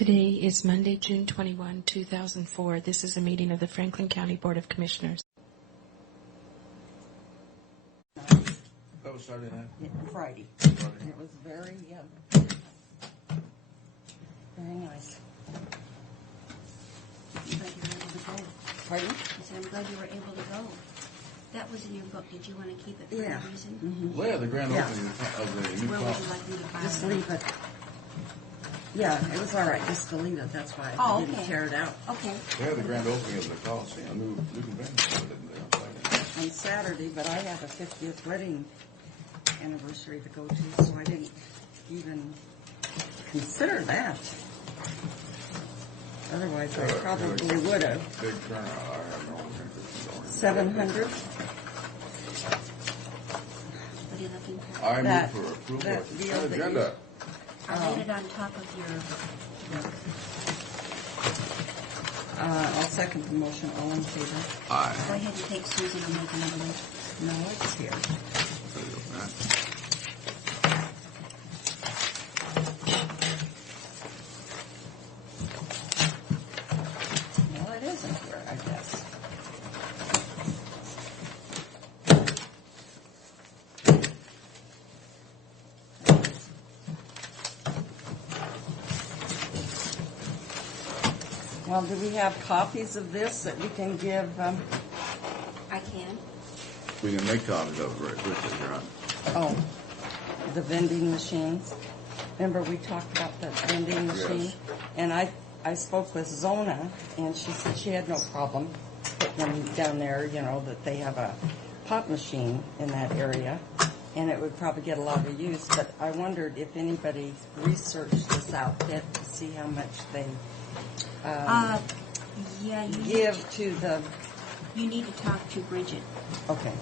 Today is Monday, June 21, 2004. This is a meeting of the Franklin County Board of Commissioners. That was Saturday night? Yeah, Friday. It was very, very nice. I'm glad you were able to go. Pardon? I said, I'm glad you were able to go. That was in your book. Did you want to keep it for Yeah. a reason? Mm-hmm. Well, yeah, the grand Yeah. opening of the new Where would plant. you like me to buy Just it? leave it. Yeah, it was all right. Just to leave it. That's why I Oh, didn't okay. tear it out. Okay. Yeah, the grand opening of the Coliseum, new convention center, didn't they, on Saturday? On Saturday, but I have a 50th wedding anniversary to go to, so I didn't even consider that. Otherwise, I probably would have. Big turnout, I have no interest in going. 700? What are you looking for? I That- move for approval that of the deal that agenda. I'll lay it on top of your book. I'll second the motion. All in favor? Aye. Go ahead and take Susan. I'll make another one. No, it's here. There you go, Matt. Well, it isn't here, I guess. Well, do we have copies of this that we can give? I can. We can make copies of it right quickly, Your Honor. Oh, the vending machines. Remember we talked about the vending machine? Yes. And I spoke with Zona, and she said she had no problem putting them down there, you know, that they have a pop machine in that area, and it would probably get a lot of use. But I wondered if anybody researched this outfit to see how much they Yeah, give to the... you need to talk to Bridget Okay.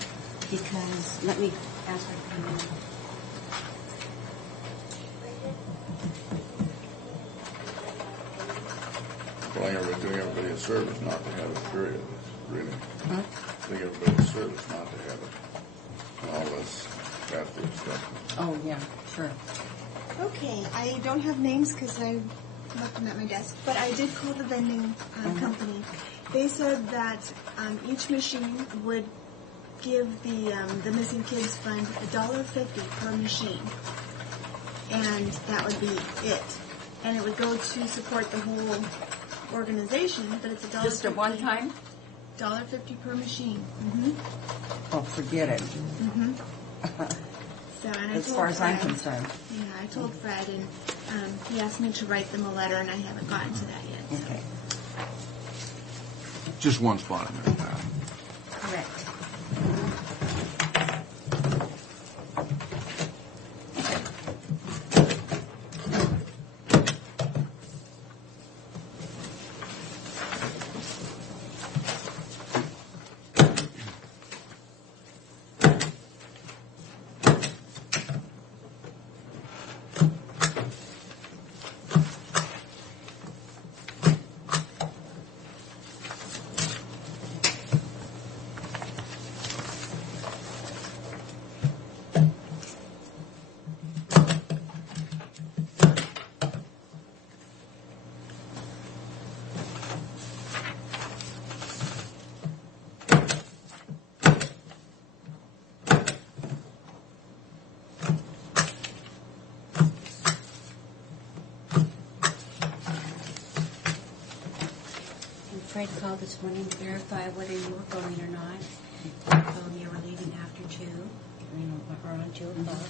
because let me ask her to come in. Well, I think doing everybody a service not to have it, period, really. Huh? Doing everybody a service not to have it. All this fast food stuff. Oh, yeah, sure. Okay, I don't have names because I left them at my desk, but I did call the vending company. They said that each machine would give the Missing Kids Fund $1.50 per machine, and that would be it. And it would go to support the whole organization, but it's $1.50. Just at one time? $1.50 per machine. Oh, forget it. So, and I As told far as I'm Fred- concerned. Yeah, I told Fred, and he asked me to write them a letter, and I haven't gotten to that yet. So. Okay. Just one spot in there, Pat. Correct. Fred called this morning to verify whether you were going or not. He told me you were leaving after 2, around 2 o'clock.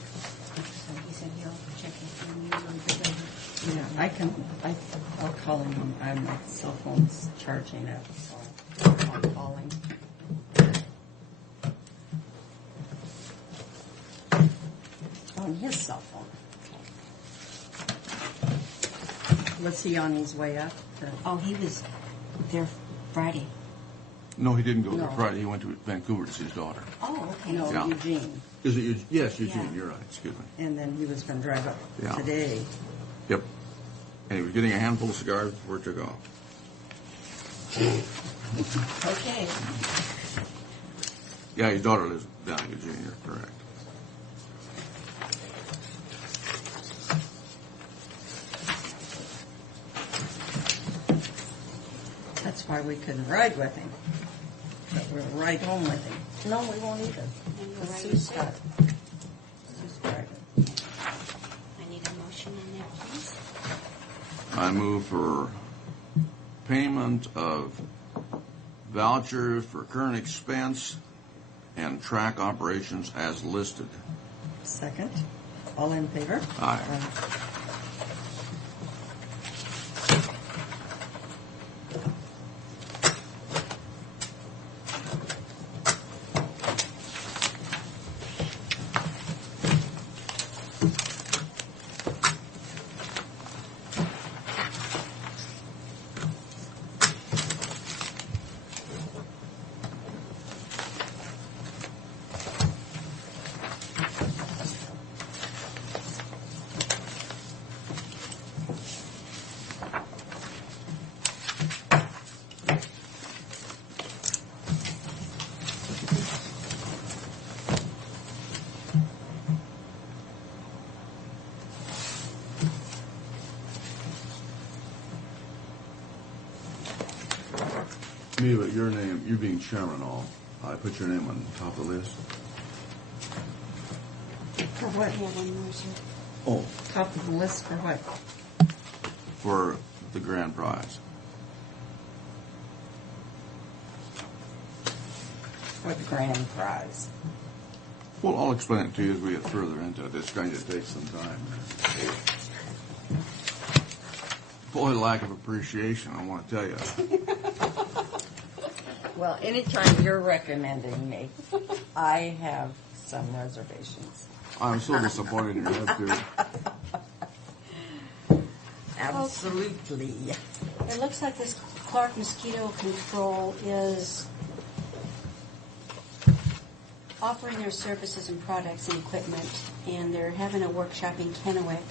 So he said he'll check in you when you're ready. Yeah, I'll call him. My cell phone's charging it, so I'll call him. On his cell phone. Was he on his way up? Oh, he was there Friday. No, he didn't go there No. Friday. He went to Vancouver to see his daughter. Oh, okay. No, Yeah. Eugene. Is it Eugene? Yes, Eugene, Yeah. you're right. Excuse me. And then he was going to drive up Yeah. today. Yep. And he was getting a handful of cigars before it took off. Okay. Yeah, his daughter lives down in Eugene, you're correct. that's why we couldn't ride with him. But we'll ride home with him. No, we won't either. And you'll Let's ride see with Scott. Sue's driving. I need a motion on that, please. I move for payment of vouchers for current expense and track operations as listed. Second. All in favor? Aye. Me, but your name, you being chairman, I put your name on top of the list. For what? I have one more, sir. Oh, Top of the list for what? for the grand prize. What grand prize? Well, I'll explain it to you as we get further into it. It's going to take some time. Boy, lack of appreciation, I want to tell you. Well, anytime you're recommending me, I have some reservations. I'm so disappointed in your head, too. Absolutely. It looks like this Clark Mosquito Control is offering their services and products and equipment, and they're having a workshop in Kennewick.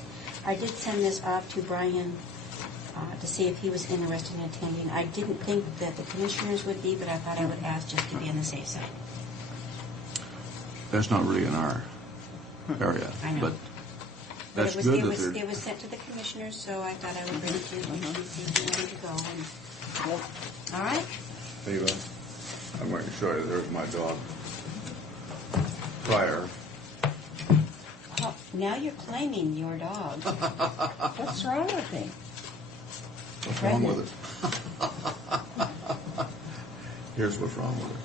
I did send this off to Brian to see if he was interested in attending. I didn't think that the commissioners would be, but I thought I would ask just to be on the safe side. That's not really in our area. I know. But But that's good that they're... it was sent to the commissioners, so I thought I would bring it to you and see if you wanted to go. And, all right? Eva, I'm going to show you. There's my dog. Pryor. Oh, now you're claiming your dog. What's wrong with him? What's wrong with it? Here's what's wrong with it.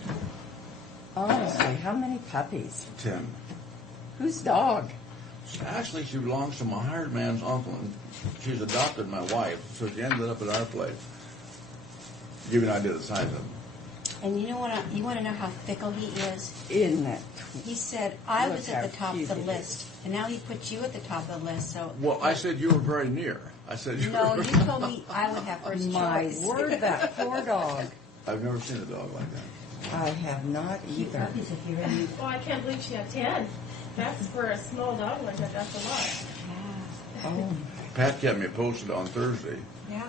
Honestly, how many puppies? 10. Whose dog? Actually, she belongs to my hired man's uncle, and she's adopted my wife, so she ended up at our place. Give you an idea of the size of him. And you know what? You want to know how fickle he is? Isn't that? He said I Look was at how the top of cute the it list, and now he put you at the top of the list. So Well, I said you were very near. I said you no, were you very... told me I would have first My choice. word, that poor dog. I've never seen a dog like that. I have not either. Well, I can't believe she had 10. That's for a small dog like that. That's a lot. Oh. Pat kept me posted on Thursday. Yeah.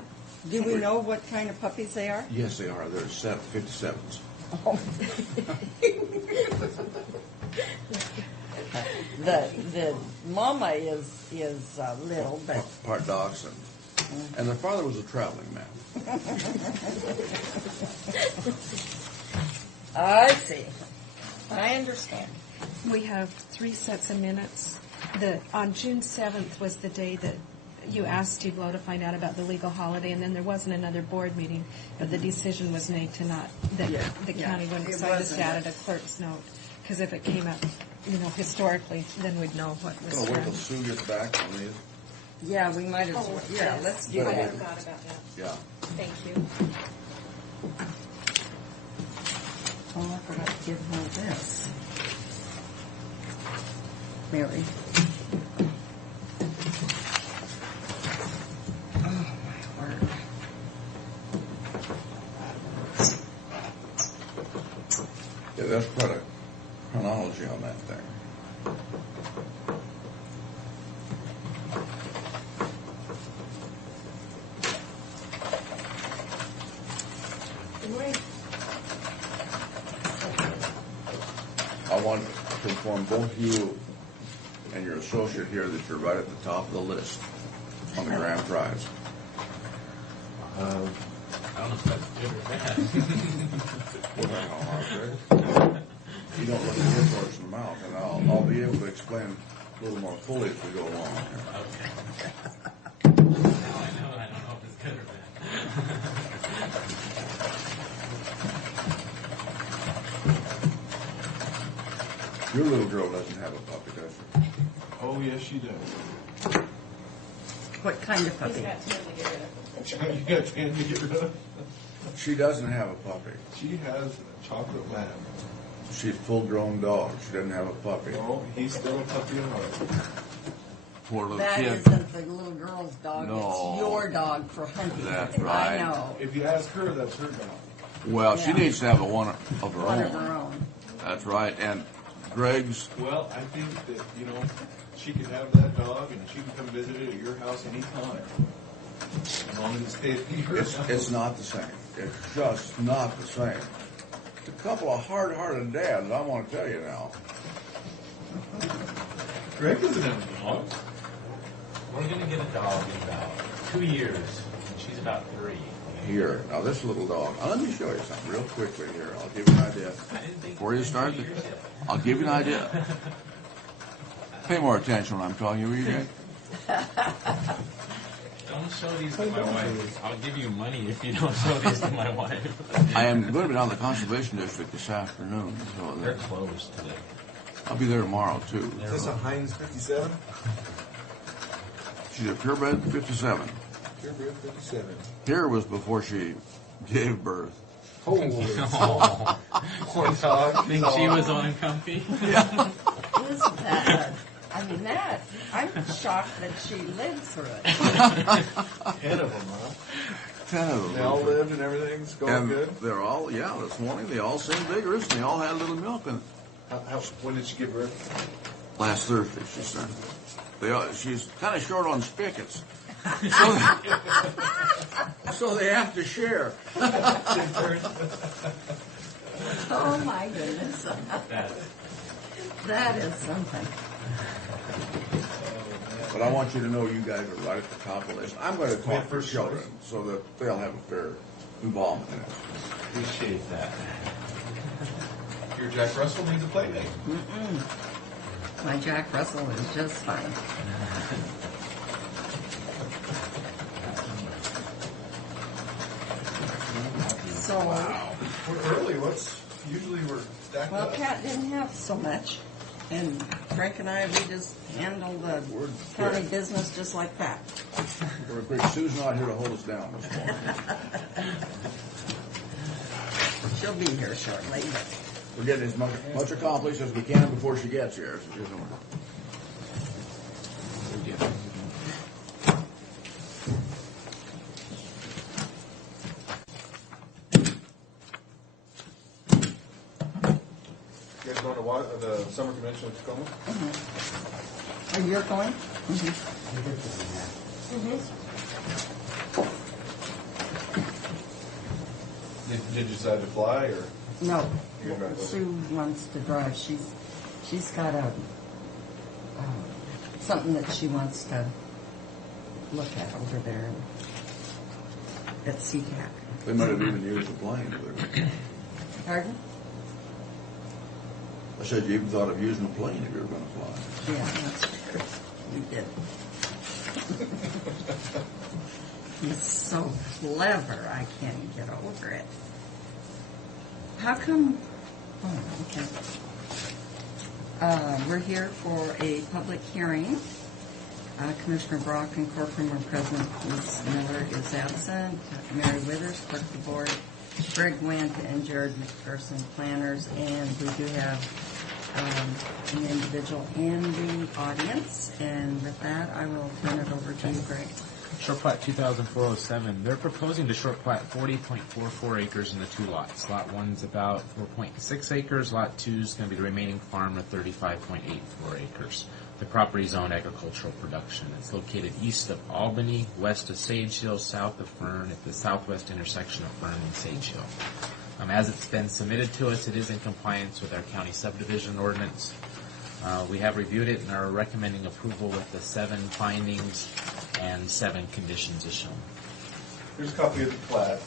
Do we know what kind of puppies they are? Yes, they are. They're 57s. Oh. The mama is little, but Part dachshund. And their father was a traveling man. I see. I understand. We have 3 sets of minutes. On June 7th was the day that you asked Steve Lowe to find out about the legal holiday, and then there wasn't another board meeting, but the decision was made to not, that Yeah, the yeah, county wouldn't. it So I just wasn't. added a clerk's note, because if it came up, historically, then we'd know what was I'm going to wait till done. Sue gets back on these. Yeah, we might as well. Yeah, let's do Better I wait. that. forgot about that. Yeah. Thank you. Oh, I forgot to give her this. Mary. Oh, my word. Yeah, that's quite a chronology on that thing. I want to inform both you and your associate here that you're right at the top of the list on the grand prize. Alice, that's good or Well, hang on, Arthur. You don't look at your horse in the mouth, and I'll be able to explain a little more fully as we go along here. Now I know. I don't know if it's good or bad. Your little girl doesn't have a puppy, does she? Oh, yes, she does. What kind of He's puppy? got 10 to get rid of. You got 10 to get rid of. She doesn't have a puppy. She has a chocolate lab. She's a full-grown dog. She doesn't have a puppy. No, he's still a puppy at heart. Poor little That kid. isn't the little girl's dog. No. It's your dog for hunting. That's right. I know. If you ask her, that's her dog. Well, she Yeah. needs to have a one of her One own. of her own. That's right. And Greg's, Well, I think that, she could have that dog and she can come visit it at your house anytime. As long as it stays at your house. it's not the same. It's just not the same. It's a couple of hard-hearted dads, I want to tell you now. Greg doesn't have a dog. We're gonna get a dog in about 2 years, and she's about 3. Here, now this little dog. Now, let me show you something real quickly here. I'll give you an idea. I didn't think Before you start, 2 years yet. I'll give you an idea. Pay more attention when I'm talking to you, guys. Don't show these to my wife. I'll give you money if you don't show these to my wife. I am going to be down to the Conservation District this afternoon, so They're closed today. I'll be there tomorrow, too. Is this a Heinz 57? She's a purebred 57. Purebred 57. Here was before she gave birth. Holy Oh, poor dog. think she was on comfy? Isn't that? I'm shocked that she lived through it. 10 of them, huh? 10 of them. They all lived and everything's going And good? they're all, this morning they all seemed vigorous and they all had a little milk in it. When did she give birth? Last Thursday, she said. She's kind of short on spigots. So they have to share. Oh my goodness. That is something. But I want you to know you guys are right at the top of the list. I'm going to talk for children so that they'll have a fair involvement in it. Appreciate that. Your Jack Russell needs a play date. My Jack Russell is just fine. So, We're early. Usually we're stacked well, up. Pat didn't have so much, and Frank and I, we just handled the county business just like that. We're quick. Sue's not here to hold us down this morning. She'll be here shortly, but We're getting as much accomplished as we can before she gets here. So just You guys going to the summer convention in Tacoma? are you going? Did you decide to fly or? No, You're gonna drive. Sue wants to drive. She's got a something that she wants to look at over there at SeaTac. They might have even used the plane. Pardon? I said you even thought of using a plane if you were going to fly. Yeah, that's true. We did. He's so clever. I can't get over it. How come? Oh, okay. We're here for a public hearing. Commissioner Brock and Corcoran were present. Ms. Miller is absent. Mary Withers, clerk of the board. Greg Wendt and Jared McPherson, planners. And we do have an individual in the audience. And with that, I will turn it over to you, Greg. Short plat 2004-07. They're proposing to short plat 40.44 acres in the 2 lots. Lot 1's about 4.6 acres. Lot 2 is going to be the remaining farm at 35.84 acres. The property is owned agricultural production. It's located east of Albany, west of Sage Hill, south of Fern, at the southwest intersection of Fern and Sage Hill. As it's been submitted to us, it is in compliance with our county subdivision ordinance. We have reviewed it and are recommending approval with the 7 findings and 7 conditions as shown. Here's a copy of the plat.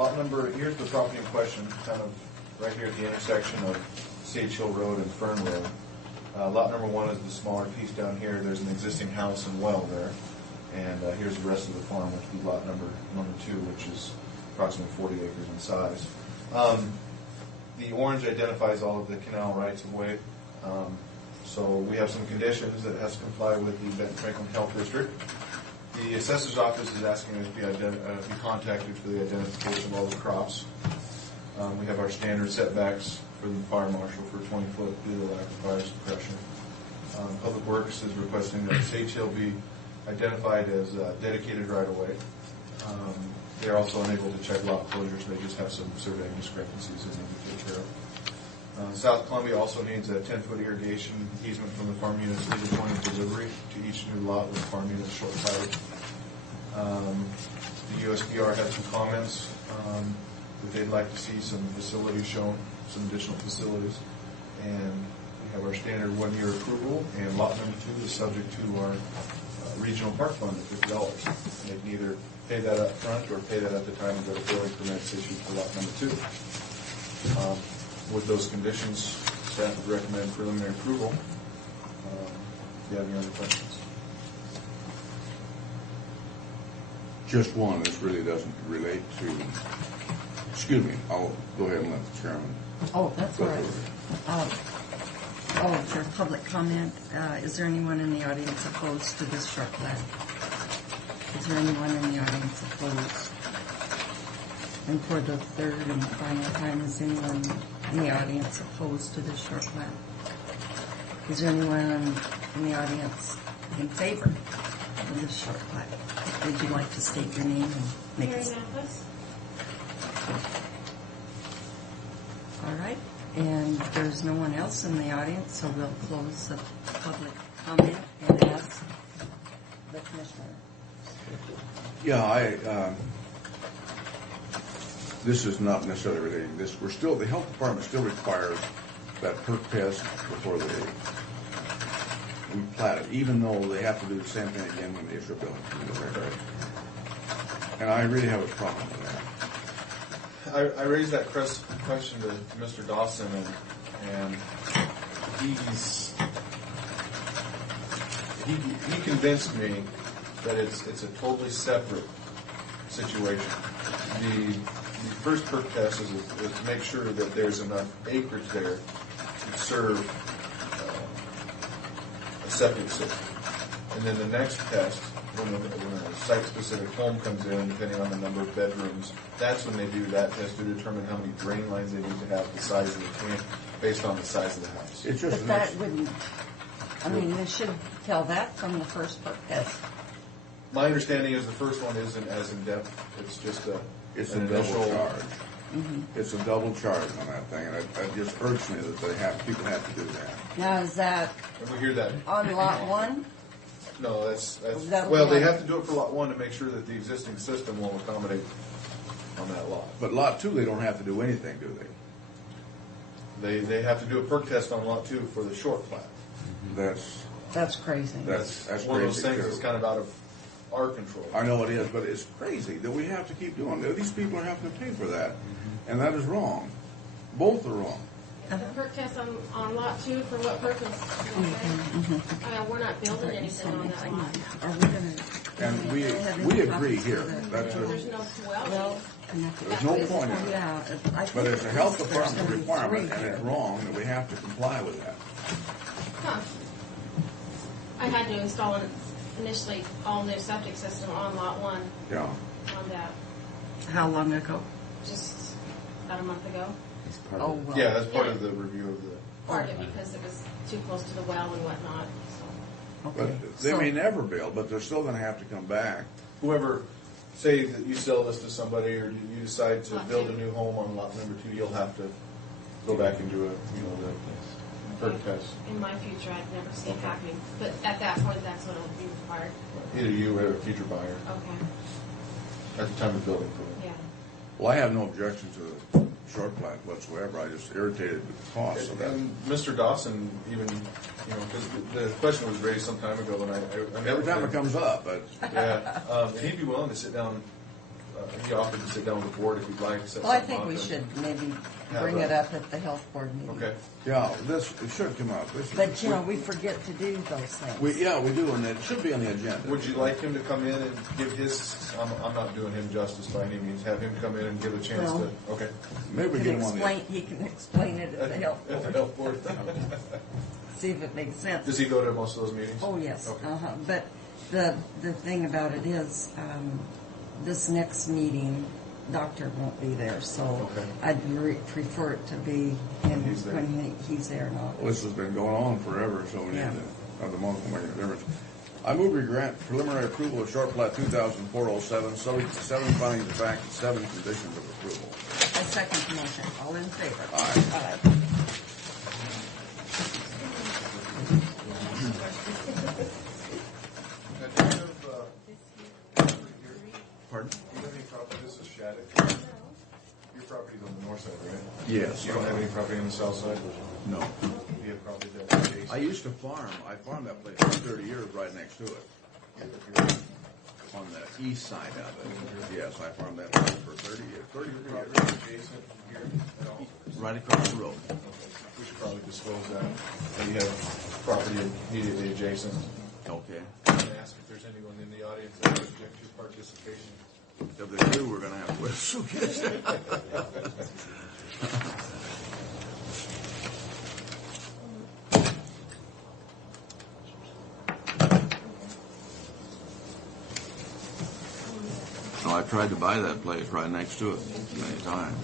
Lot number, here's the property in question, kind of right here at the intersection of Sage Hill Road and Fern Road. Lot number 1 is the smaller piece down here. There's an existing house and well there. And here's the rest of the farm, which would be lot number 2, which is approximately 40 acres in size. The orange identifies all of the canal rights of way. So we have some conditions that has to comply with the Benton Franklin Health District. The assessor's office is asking us to be contacted for the identification of all the crops. We have our standard setbacks for the fire marshal for 20-foot due to lack of fire suppression. Public Works is requesting that Sage Hill be identified as dedicated right-of-way. They're also unable to check lot closures. They just have some surveying discrepancies that they need to take care of. South Columbia also needs a 10-foot irrigation easement from the farm unit's legal point of delivery to each new lot with farm unit short title. The USDR had some comments that they'd like to see some facilities shown, some additional facilities. And we have our standard 1-year approval, and lot number 2 is subject to our regional park fund of $50. They can either pay that up front or pay that at the time of the building permits issued for lot number 2. With those conditions, staff would recommend preliminary approval. If you have any other questions. Just one, this really doesn't relate to, excuse me, I'll go ahead and let the chairman. Oh, that's go all right. through it. For public comment, is there anyone in the audience opposed to this short plan? Is there anyone in the audience opposed? And for the third and final time, is anyone in the audience opposed to this short plan? Is there anyone in the audience in favor of this short plan? Would you like to state your name and make Mary a Mathis. All right, and there's no one else in the audience, so we'll close the public comment and ask the commissioner. Yeah, this is not necessarily relating to this. The health department still requires that perk test before we plat it, even though they have to do the same thing again when they issue a building permit. And I really have a problem with that. I raised that question to Mr. Dawson, and he convinced me that it's a totally separate situation. The first perk test is to make sure that there's enough acreage there to serve a septic system. And then the next test, when a site-specific home comes in, depending on the number of bedrooms, that's when they do that test to determine how many drain lines they need to have, the size of the tank, based on the size of the house. It's just But that wouldn't, I mean, they should tell that from the first perk test. My understanding is the first one isn't as in-depth. It's just it's an a double initial charge. Mm-hmm. It's a double charge on that thing, and it just irks me that people have to do that. Now, is that And we hear that. on lot 1? No, that's That'll well, be they on- have to do it for lot 1 to make sure that the existing system will accommodate on that lot. But lot 2, they don't have to do anything, do they? They have to do a perk test on lot 2 for the short plat. That's crazy. That's one of those crazy, things too. that's kind of out of our control. I know it is, but it's crazy that we have to keep doing it. These people are having to pay for that, and that is wrong. Both are wrong. The perk test on lot 2, for what purpose? We're not building anything on that lot. Are we going to... And we agree here. That's There's no well. Well, there's no point in it. yeah. I think But it's a health there's department gonna be requirement, 3 and it's here. wrong that we have to comply with that. Huh. I had to install initially all new septic system on lot 1 Yeah. on that How long ago? just about a month ago. Oh, well. Yeah, that's part of the review of the. Part of it because it was too close to the well and whatnot. So. Okay. But they may never build, but they're still going to have to come back. Whoever, say that you sell this to somebody or you decide to Lot build two. a new home on lot number 2, you'll have to go back and do the perk test. In my future, I'd never see it happening. But at that point, that's what would be required. Either you or a future buyer Okay. at the time of building permit. Yeah. Well, I have no objection to the short plat whatsoever. I just irritated with the cost of that. And Mr. Dawson even, because the question was raised some time ago, and I met Every with time him. it comes up, but Yeah, and he'd be willing to sit down he offered to sit down with the board if you'd like. Set Well, I something think up we and should maybe have bring a- it up at the health board meeting. Okay. Yeah, this, it should come up. This is- But, you know, we forget to do those things. Yeah, we do, and it should be on the agenda. Would you like him to come in and give his, I'm not doing him justice by any means, have him come in and give a chance Well- to, okay. Maybe we get him on the. He can explain it at the health At the board, health board. see if it makes sense. Does he go to most of those meetings? Oh, yes, Okay. But the thing about it is, this next meeting, doctor won't be there, so Okay. I'd prefer it to be him He's there. when he's there, not. This has been going on forever, so we need Yeah. to have the month will make a difference. I move we grant preliminary approval of short plat 2004-07, subject to 7 findings of fact and 7 conditions of approval. I second the motion. All in favor? Aye. Aye. Pardon? Do you have any property, this is Shattuck? Your property's on the north side, right? Yes. You don't have any property on the south side? No. Do you have property that's adjacent? I used to farm. I farmed that place for 30 years right next to it. On the east side of it. Yes, I farmed that place for 30 years. 30 years. Property adjacent here at all? Right across the road. We should probably disclose that you have property immediately adjacent. Okay. I'm going to ask if there's anyone in the audience that would object to participation. If they do, we're going to have to whistle. No, I tried to buy that place right next to it many times.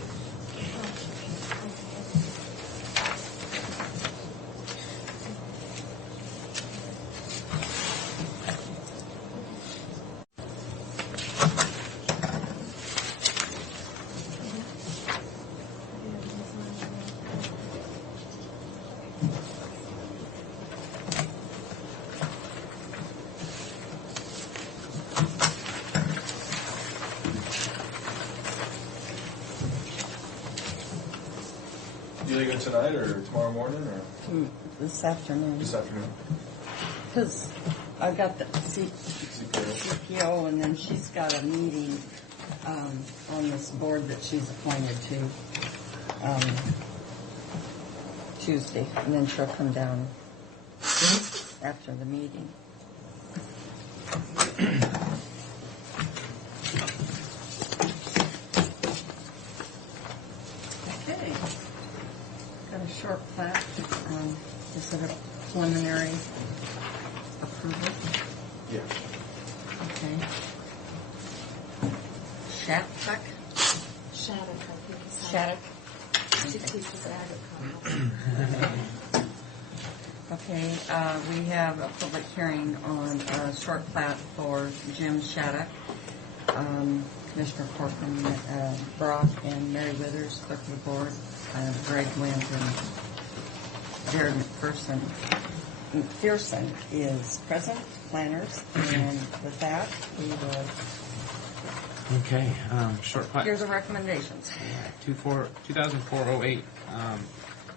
You leaving tonight or tomorrow morning or This afternoon. this afternoon? Because I got the CPO, and then she's got a meeting on this board that she's appointed to Tuesday, and then she'll come down after the meeting. Okay. Got a short plat. Is it a preliminary approval? Yeah. Okay. Shattuck? Shattuck, I think is how. Shattuck? She teaches agriculture. Okay, we have a public hearing on a short plat for Jim Shattuck. Commissioner Corcoran, Brock, and Mary Withers, clerk of the board, Greg Wendt, and Jared McPherson is present, planners, and with that, we will Okay, short plat. hear the recommendations. 2004-08.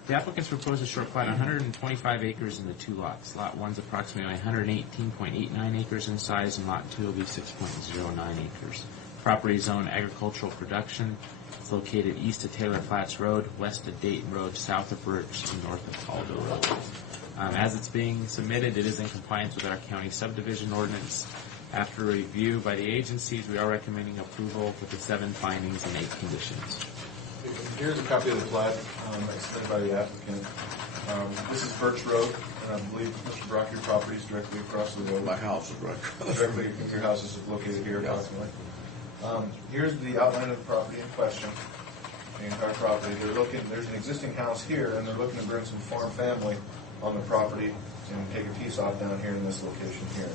The applicants propose a short plat, 125 acres in the 2 lots. Lot 1's approximately 118.89 acres in size, and Lot 2 will be 6.09 acres. Property zone agricultural production. It's located east of Taylor Flats Road, west of Dayton Road, south of Birch, and north of Caldo Road. As it's being submitted, it is in compliance with our county subdivision ordinance. After review by the agencies, we are recommending approval with the 7 findings and 8 conditions. Here's a copy of the plat submitted by the applicant. This is Birch Road, and I believe, Mr. Brock, your property is directly across the road. My house is right. Directly, your house is located here approximately. Here's the outline of the property in question, the entire property. There's an existing house here, and they're looking to bring some farm family on the property and take a piece off down here in this location here.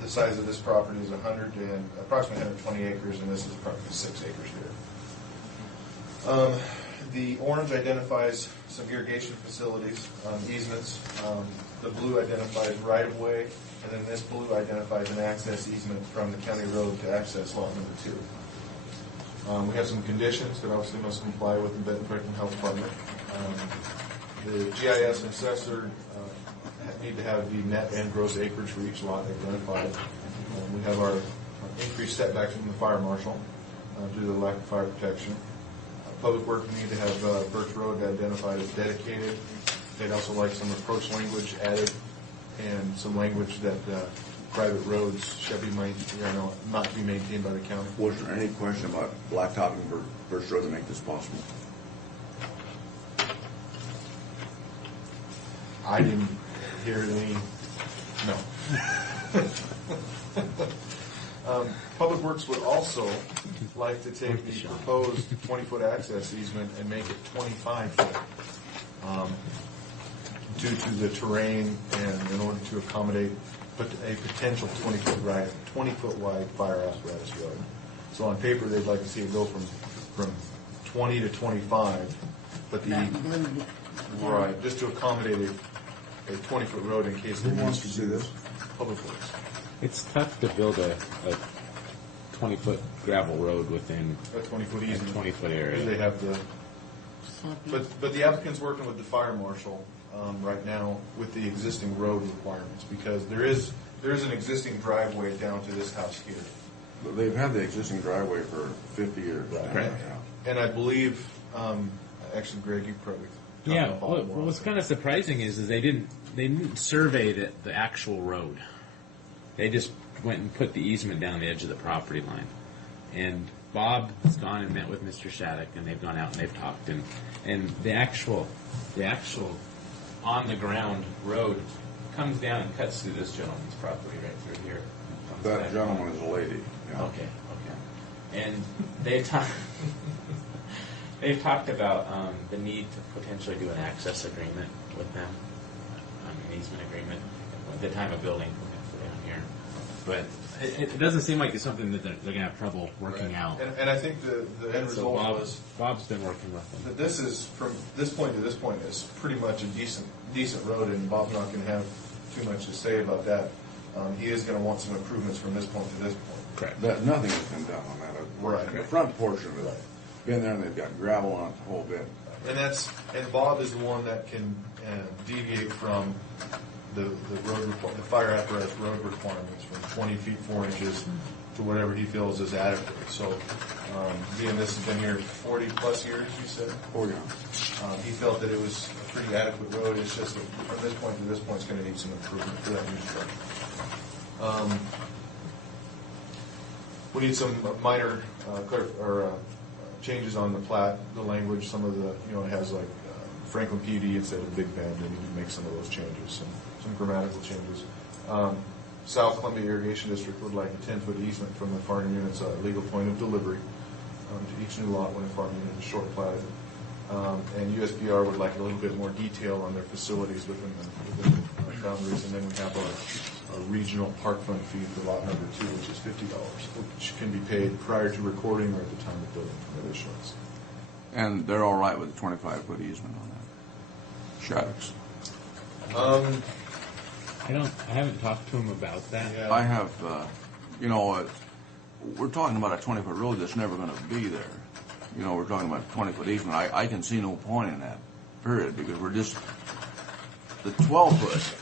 The size of this property is approximately 120 acres, and this is approximately 6 acres here. The orange identifies some irrigation facilities, easements. The blue identifies right-of-way, and then this blue identifies an access easement from the county road to access lot number 2. We have some conditions that obviously must comply with the Benton Franklin Health Department. The GIS and assessor need to have the net and gross acreage for each lot identified. We have our increased setbacks from the fire marshal due to the lack of fire protection. Public Works need to have Birch Road identified as dedicated. They'd also like some approach language added and some language that private roads shall be not to be maintained by the county. Was there any question about blacktopping Birch Road to make this possible? I didn't hear any, no. Public Works would also like to take the proposed 20-foot access easement and make it 25 foot. Due to the terrain and in order to accommodate a potential 20-foot wide fire apparatus road. So on paper, they'd like to see it go from 20 to 25, but right, just to accommodate a 20-foot road in case Who wants to see this? Public Works. It's tough to build a 20-foot gravel road within A 20-foot a easement. 20-foot They area. have the, but the applicant's working with the fire marshal right now with the existing road requirements because there is an existing driveway down to this house here. But they've had the existing driveway for 50 years. Right. And I believe, actually, Greg, you probably. Yeah, what was kind of surprising is they didn't survey the actual road. They just went and put the easement down the edge of the property line. And Bob has gone and met with Mr. Shattuck, and they've gone out and they've talked, and the actual on the ground road comes down and cuts through this gentleman's property right through here. Comes That back. gentleman is a lady. Yeah. Okay. And they've talked about the need to potentially do an access agreement with them, an easement agreement at the time of building down here. But it doesn't seem like it's something that they're going to have trouble working out. And I think the end So result was Bob's been working with them. that this is, from this point to this point, is pretty much a decent road, and Bob's not going to have too much to say about that. He is going to want some improvements from this point to this point. Correct. Nothing has been done on that. Right. The front portion of it, been there and they've got gravel on it the whole bit. And Bob is the one that can deviate from the fire apparatus road requirements from 20 feet 4 inches to whatever he feels is adequate. So, being this has been here 40 plus years, you said, Oh, yeah. he felt that it was a pretty adequate road. It's just that from this point to this point, it's going to need some improvement for that new structure. We need some minor changes on the plat, the language. Some of the, it has like Franklin PUD instead of Big Bend. They need to make some of those changes, some grammatical changes. South Columbia Irrigation District would like a 10-foot easement from the farm unit's legal point of delivery to each new lot when a farm unit is short platted. And USBR would like a little bit more detail on their facilities within the boundaries. And then we have a regional park fund fee for lot number 2, which is $50, which can be paid prior to recording or at the time of building permit issuance. And they're all right with the 25-foot easement on that. Shaddocks. I haven't talked to him about that. Yeah. I have, we're talking about a 20-foot road that's never going to be there. We're talking about a 20-foot easement. I can see no point in that, period, because we're just, the 12-foot,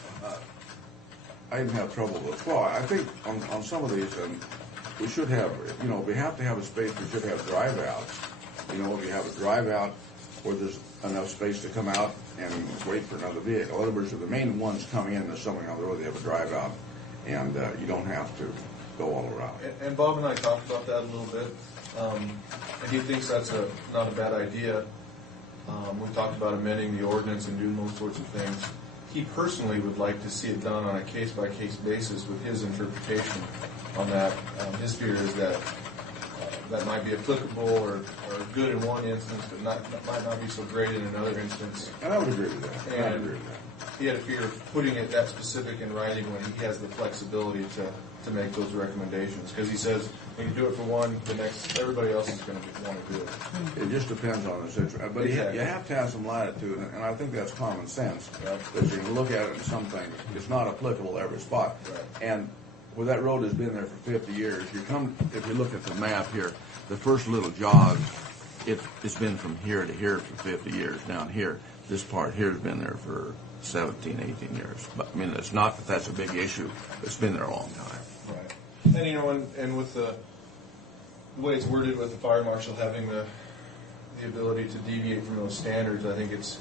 I didn't have trouble with 12. I think on some of these, we should have, we have to have a space, we should have drive outs. If you have a drive out where there's enough space to come out and wait for another vehicle. In other words, if the main one's coming in, there's something on the road, they have a drive out, and you don't have to go all around. And Bob and I talked about that a little bit, and he thinks that's not a bad idea. We talked about amending the ordinance and doing those sorts of things. He personally would like to see it done on a case-by-case basis with his interpretation on that. His fear is that that might be applicable or good in one instance, but might not be so great in another instance. And I would agree with that. I would agree with that. He had a fear of putting it that specific in writing when he has the flexibility to make those recommendations. Because he says, when you do it for one, everybody else is going to want to do it. It just depends on the situation. But Exactly. you have to have some latitude, and I think that's common sense. Yep. That you can look at it in some things. It's not applicable to every spot. Right. And where that road has been there for 50 years, if you look at the map here, the first little jog, it's been from here to here for 50 years. Down here, this part here has been there for 17, 18 years. But, it's not that that's a big issue. It's been there a long time. Right. And you know, and with the way it's worded with the fire marshal having the ability to deviate from those standards, I think it's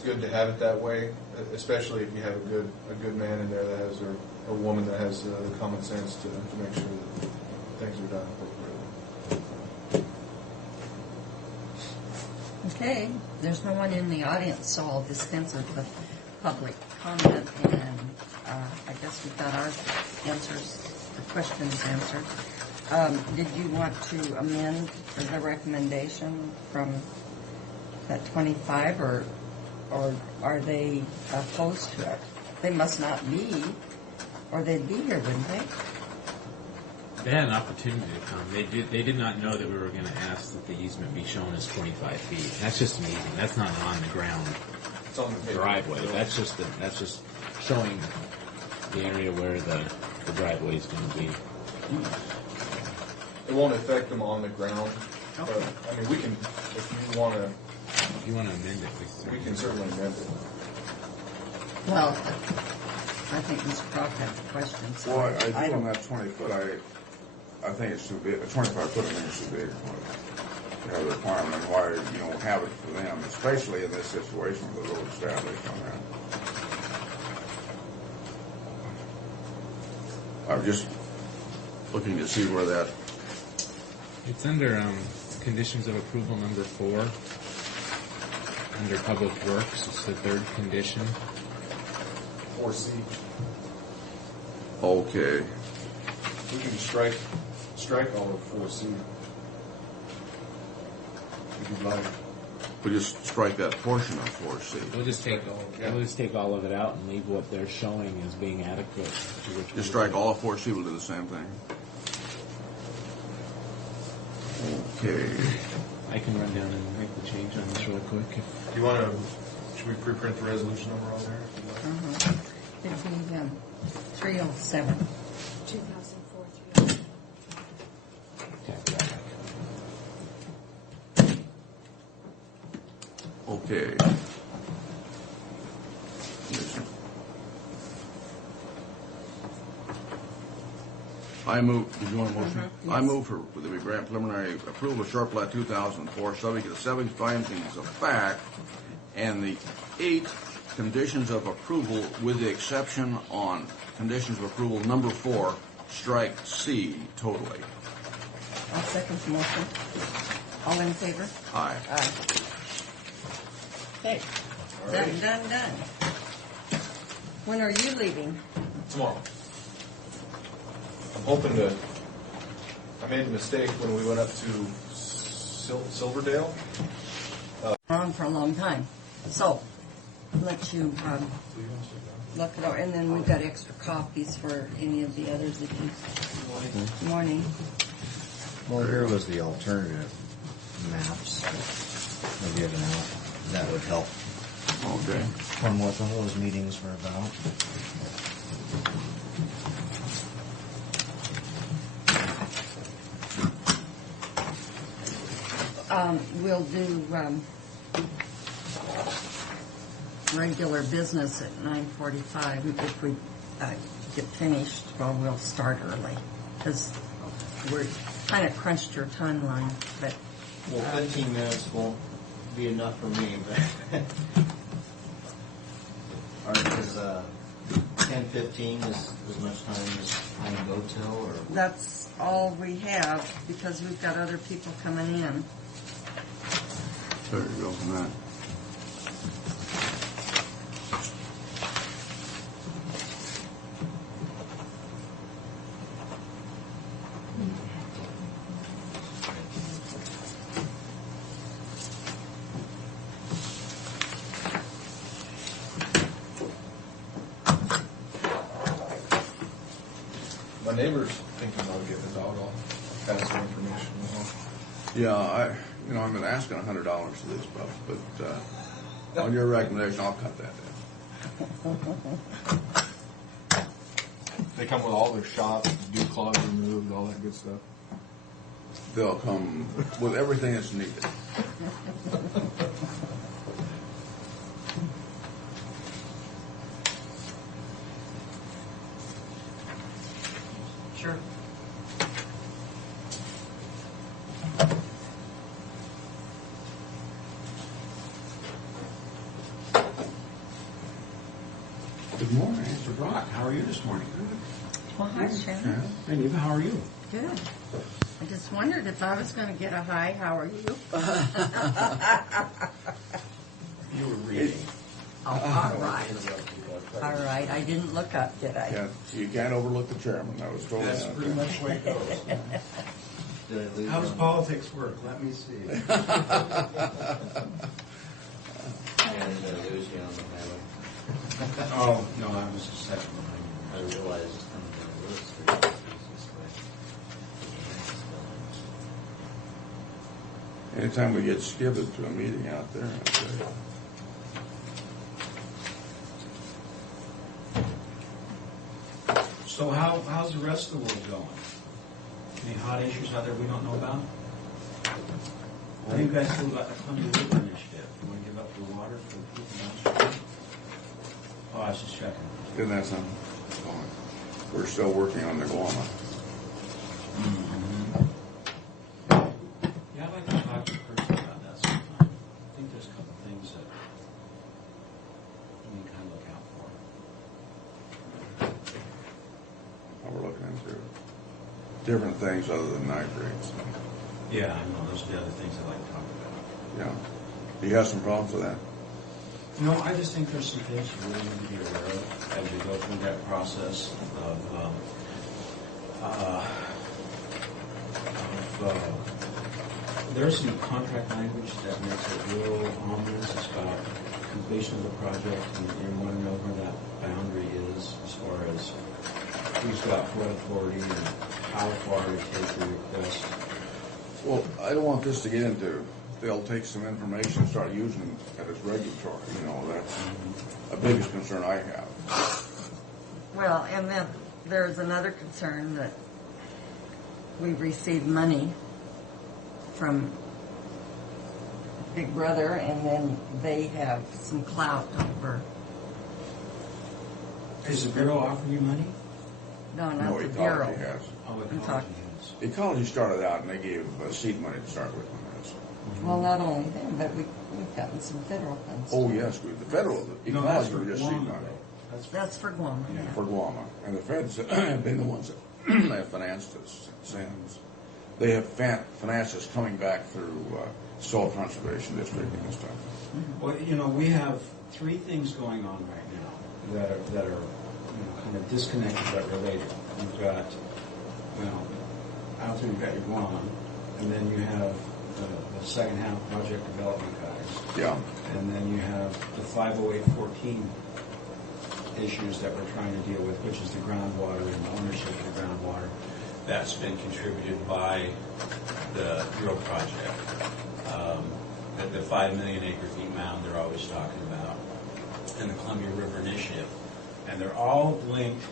good to have it that way, especially if you have a good man in there that has, or a woman that has the common sense to make sure that things are done appropriately. Okay, there's no one in the audience, so I'll dispense with the public comment, and I guess we've got our answers, the questions answered. Did you want to amend the recommendation from that 25, or are they opposed to it? They must not be, or they'd be here, wouldn't they? They had an opportunity to come. They did not know that we were going to ask that the easement be shown as 25 feet. That's just an easement. That's not an on the ground It's on the driveway. That's just showing the area where the driveway is going to be. It won't affect them on the ground, but I mean, we can, if you want to, If you want to amend it, we can certainly amend it. Well, I think Mr. Croft had a question. So Well, I do on don't- that 20 foot, I think it's too big, a 25 foot I think it's too big. To have a requirement, why you don't have it for them, especially in this situation with the road established on that. I'm just looking to see where that, It's under conditions of approval number 4. Under Public Works, it's the third condition. 4C. okay. We can strike all of 4C. If you'd like. We just strike that portion of 4C. We'll just take all of it out and leave what they're showing as being adequate. To which Just strike all of 4C, we'll do the same thing. Okay. I can run down and make the change on this real quick. Do you want to, should we preprint the resolution number on there? If you'd like? It'd be 307. 2004 3. Okay. I move, did you want a motion? I move for, that we grant preliminary approval of short plat 2004, subject to the 7 findings of fact, and the 8 conditions of approval, with the exception on conditions of approval number 4, strike C totally. I'll second the motion. All in favor? Aye. Aye. Okay. Done. When are you leaving? Tomorrow. I'm hoping to, I made a mistake when we went up to Silverdale. On for a long time. So, let you look it over, and then we've got extra copies for any of the others if you. Morning. Well, here was the alternative maps they're giving out. That would help Okay. on what those meetings were about. We'll do regular business at 9:45. If we get finished, well, we'll start early because we're kind of crunched your timeline. But Well, 15 minutes won't be enough for me, but is 10:15 as much time as I can go till, or? that's all we have because we've got other people coming in. There you go from that. My neighbor's thinking about getting a dog. I'll pass the information along. Yeah, I've been asking $100 for this pup, but on your recommendation, I'll cut that down. They come with all their shots, dew claws removed, all that good stuff. They'll come with everything that's needed. how are you this morning? Well, hi, Shannon. And Eva, how are you? Good. I just wondered if I was going to get a hi, how are you? You were reading. Oh, all right. All right, I didn't look up, did I? Yeah, you can't overlook the chairman, I was told That's that. pretty much the way it goes. Did I lose How does one? politics work? Let me see. And did I lose you on the highway? Oh, no, I was a second behind I you. realized it's coming down Willis Street. It's easiest way. Anytime we get skidded to a meeting out there, I'd say. So how's the rest of the world going? Any hot issues out there we don't know about? How do you guys feel about the Columbia River Initiative? You want to give up your water for the people downstream? Oh, I was just checking. Isn't that something? We're still working on the Guama. Yeah, I'd like to talk to a person about that sometime. I think there's a couple things that we can kind of look out for. We're looking into different things other than nitrates. Yeah, I know. Those are the other things I'd like to talk about. Yeah. Do you have some problems with that? No, I just think there's some things you really need to be aware of as you go through that process of there's some contract language that makes it real ominous. It's about completion of the project, and you want to know where that boundary is as far as who's got what authority and how far to take the request. Well, I don't want this to get into, they'll take some information and start using it as regulatory, you know, that's a biggest concern I have. Well, and then there's another concern that we received money from Big Brother, and then they have some clout over. Is the Bureau offering you money? No, not No, the Ecology Bureau. has. Oh, I'm Ecology talking- has. Ecology started out and they gave seed money to start with on this. Well, not only them, but we've gotten some federal funds. Oh, yes, the federal, No, that's Ecology for were just seed Guam, money though. That's for Guam. Yeah. for Guama. And the feds have been the ones that have financed us since. They have financed us coming back through Soil Conservation District and stuff. Well, you know, we have three things going on right now that are you know, kind of disconnected but related. You've got, well, out there you've got your Guam, and then you have the second half project development guys, Yeah. and then you have the 50814 issues that we're trying to deal with, which is the groundwater and the ownership of the groundwater. That's been contributed by the Bureau project. The 5 million acre feet mound they're always talking about, and the Columbia River Initiative. And they're all linked,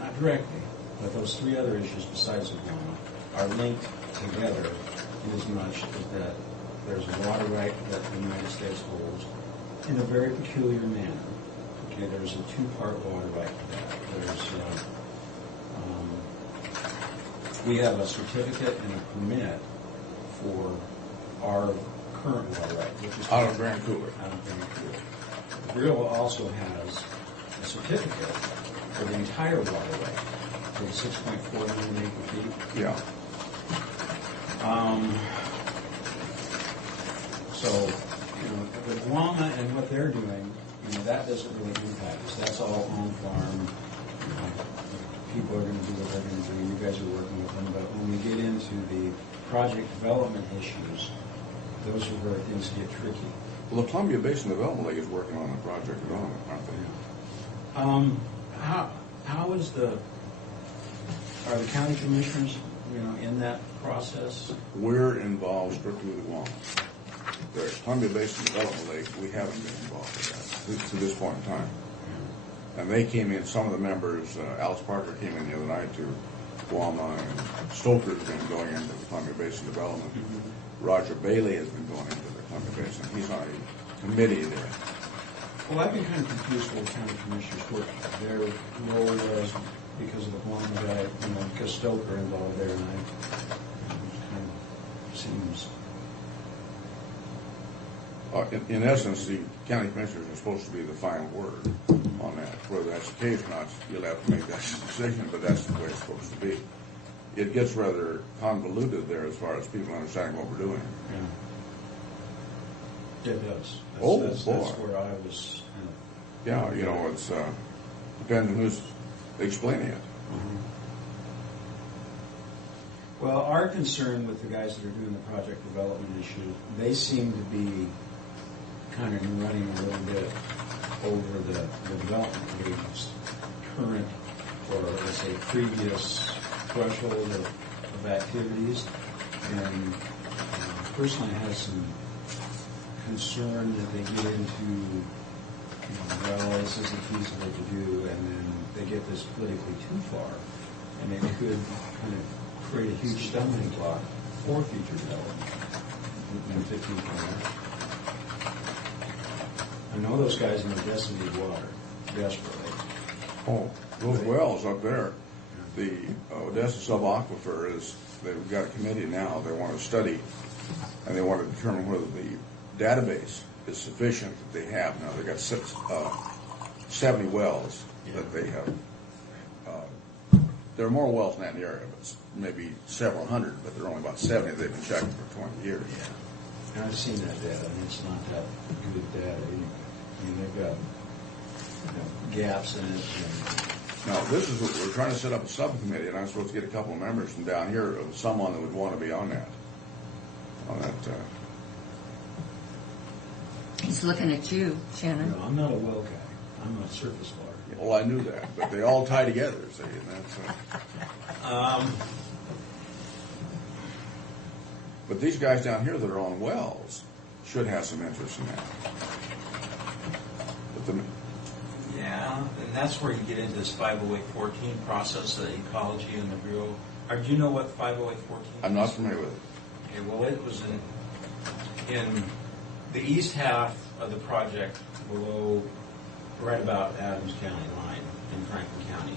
not directly, but those three other issues besides the one are linked together in as much as that there's a water right that the United States holds in a very peculiar manner. Okay, there's a two-part water right to that. There's we have a certificate and a permit for our current water right, which is Out of Grand Coulee. out of Grand Coulee. The Bureau also has a certificate for the entire water right, for the 6.4 million acre feet. Yeah. So, you know, the Guama and what they're doing, you know, that doesn't really impact us. That's all on farm. You know, people are going to do what they're going to do. You guys are working with them. But when we get into the project development issues, those are where things get tricky. Well, the Columbia Basin Development League is working on the project development, aren't they? How is are the county commissioners, you know, in that process? We're involved strictly with Guam. The Columbia Basin Development League, we haven't been involved with that to this point in time. And they came in, some of the members, Alice Parker came in the other night to Guama, and Stoker's been going into the Columbia Basin Development. Roger Bailey has been going into the Columbia Basin. He's on a committee there. Well, I've been kind of confused with the county commissioners, what their role was because of the Guam guy, you know, because Stoker involved there, and it kind of seems. In essence, the county commissioners are supposed to be the final word. on that. Whether that's the case or not, you'll have to make that decision, but that's the way it's supposed to be. It gets rather convoluted there as far as people understanding what we're doing. Yeah. It does. Oh, That's boy. where I was. Yeah, you know, it's depends on who's explaining it. Well, our concern with the guys that are doing the project development issue, they seem to be kind of running a little bit over the development agent's current, or let's say previous threshold of activities. And personally, I have some concern that they get into, well, this isn't feasible to do, and then they get this politically too far, and it could kind of create a huge stumbling block for future development in 15 years. I know those guys in Odessa need water desperately. Oh, those wells up there, the Odessa subaquifer they've got a committee now, they want to study, and they want to determine whether the database is sufficient that they have. Now, they've got 70 wells that they have. There are more wells in that area, but maybe several hundred, but there are only about 70 they've been checking for 20 years. And I've seen that data, and it's not that good data. I mean, they've got gaps in it. Now, this is what we're trying to set up a subcommittee, and I'm supposed to get a couple of members from down here, of someone that would want to be on that. He's looking at you, Shannon. No, I'm not a well guy. I'm a surface water. Well, I knew that, but they all tie together, see, and that's. But these guys down here that are on wells should have some interest in that. Yeah, and that's where you get into this 50814 process, the ecology and the Bureau. Do you know what 50814 is? I'm not familiar with it. Okay, well, it was in the east half of the project below, right about Adams County line in Franklin County.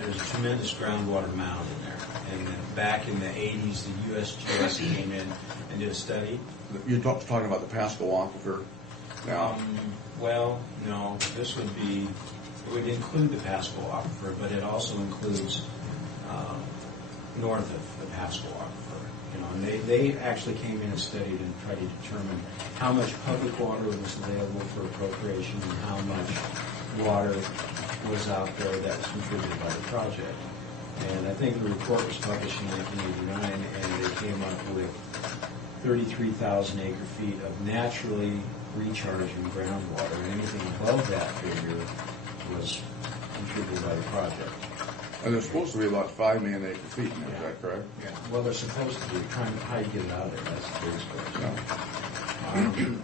There's a tremendous groundwater mound in there. And then back in the 80s, the USGS came in and did a study. You're talking about the Pasco Aquifer now? Well, no, this would include the Pasco Aquifer, but it also includes north of the Pasco Aquifer. And they actually came in and studied and tried to determine how much public water was available for appropriation and how much water was out there that was contributed by the project. And I think the report was published in 1989, and they came up with 33,000 acre feet of naturally recharging groundwater, and anything above that figure was contributed by the project. And there's supposed to be about 5 million acre feet in there, is that correct? Yeah. Well, they're supposed to be trying to how you get it out of there. That's the biggest question.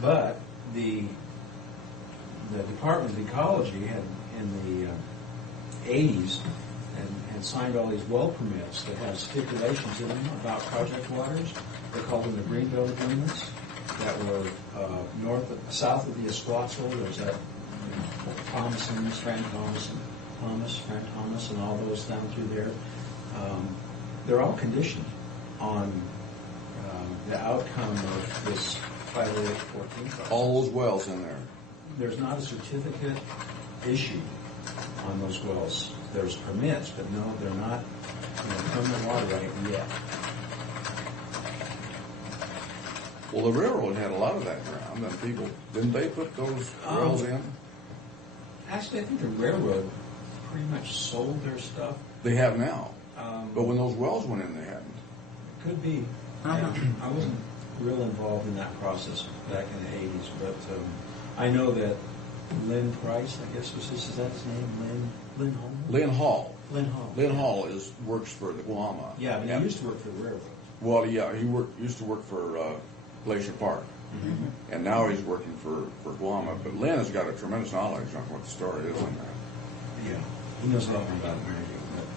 But the Department of Ecology had in the 80s and signed all these well permits that had stipulations in them about project waters. They called them the Greenbelt Agreements that were south of the Esquatzel. There's that Thomason, Frank Thomas, and all those down through there. They're all conditioned on the outcome of this 50814 process. All those wells in there. There's not a certificate issued on those wells. There's permits, but no, they're not permanent water right yet. Well, the railroad had a lot of that ground, and people, didn't they put those wells in? Actually, I think the railroad pretty much sold their stuff. They have now. But when those wells went in, they hadn't. Could be. Uh-huh. I wasn't real involved in that process back in the 80s, but I know that Lynn Price, I guess is that his name? Lynn Hall? Lynn Hall. Lynn Hall. Lynn Hall works for the Guama. Yeah, but he used to work for the railroad. Well, yeah, he used to work for Glacier Park. Mm-hmm. And now he's working for Guama. But Lynn has got a tremendous knowledge on what the story is on that. Yeah, he knows a lot more about American, but